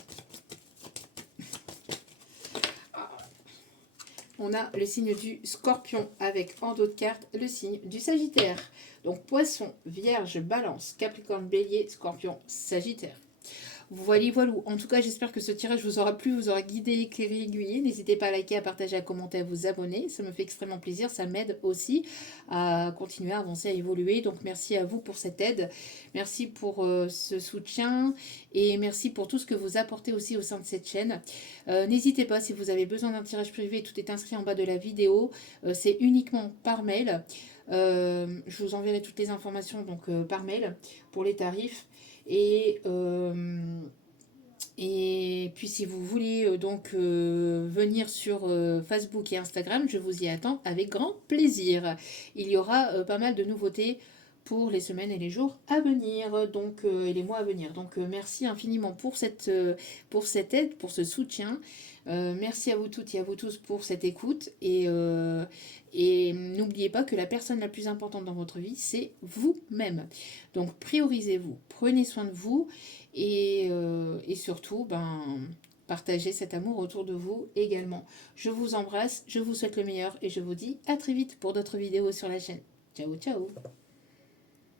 On a le signe du Scorpion avec en dos de carte le signe du Sagittaire. Donc Poisson, Vierge, Balance, Capricorne, Bélier, Scorpion, Sagittaire. Voilà, voilà. En tout cas, j'espère que ce tirage vous aura plu, vous aura guidé, éclairé, aiguillé. N'hésitez pas à liker, à partager, à commenter, à vous abonner. Ça me fait extrêmement plaisir. Ça m'aide aussi à continuer à avancer, à évoluer. Donc, merci à vous pour cette aide. Merci pour ce soutien. Et merci pour tout ce que vous apportez aussi au sein de cette chaîne. N'hésitez pas, si vous avez besoin d'un tirage privé, tout est inscrit en bas de la vidéo. C'est uniquement par mail. Je vous enverrai toutes les informations donc, par mail pour les tarifs. Et puis si vous voulez donc venir sur Facebook et Instagram, je vous y attends avec grand plaisir. Il y aura pas mal de nouveautés pour les semaines et les jours à venir, donc, et les mois à venir. Donc merci infiniment pour cette aide, pour ce soutien. Merci à vous toutes et à vous tous pour cette écoute. Et n'oubliez pas que la personne la plus importante dans votre vie, c'est vous-même. Donc priorisez-vous, prenez soin de vous et surtout, partagez cet amour autour de vous également. Je vous embrasse, je vous souhaite le meilleur et je vous dis à très vite pour d'autres vidéos sur la chaîne. Ciao, ciao!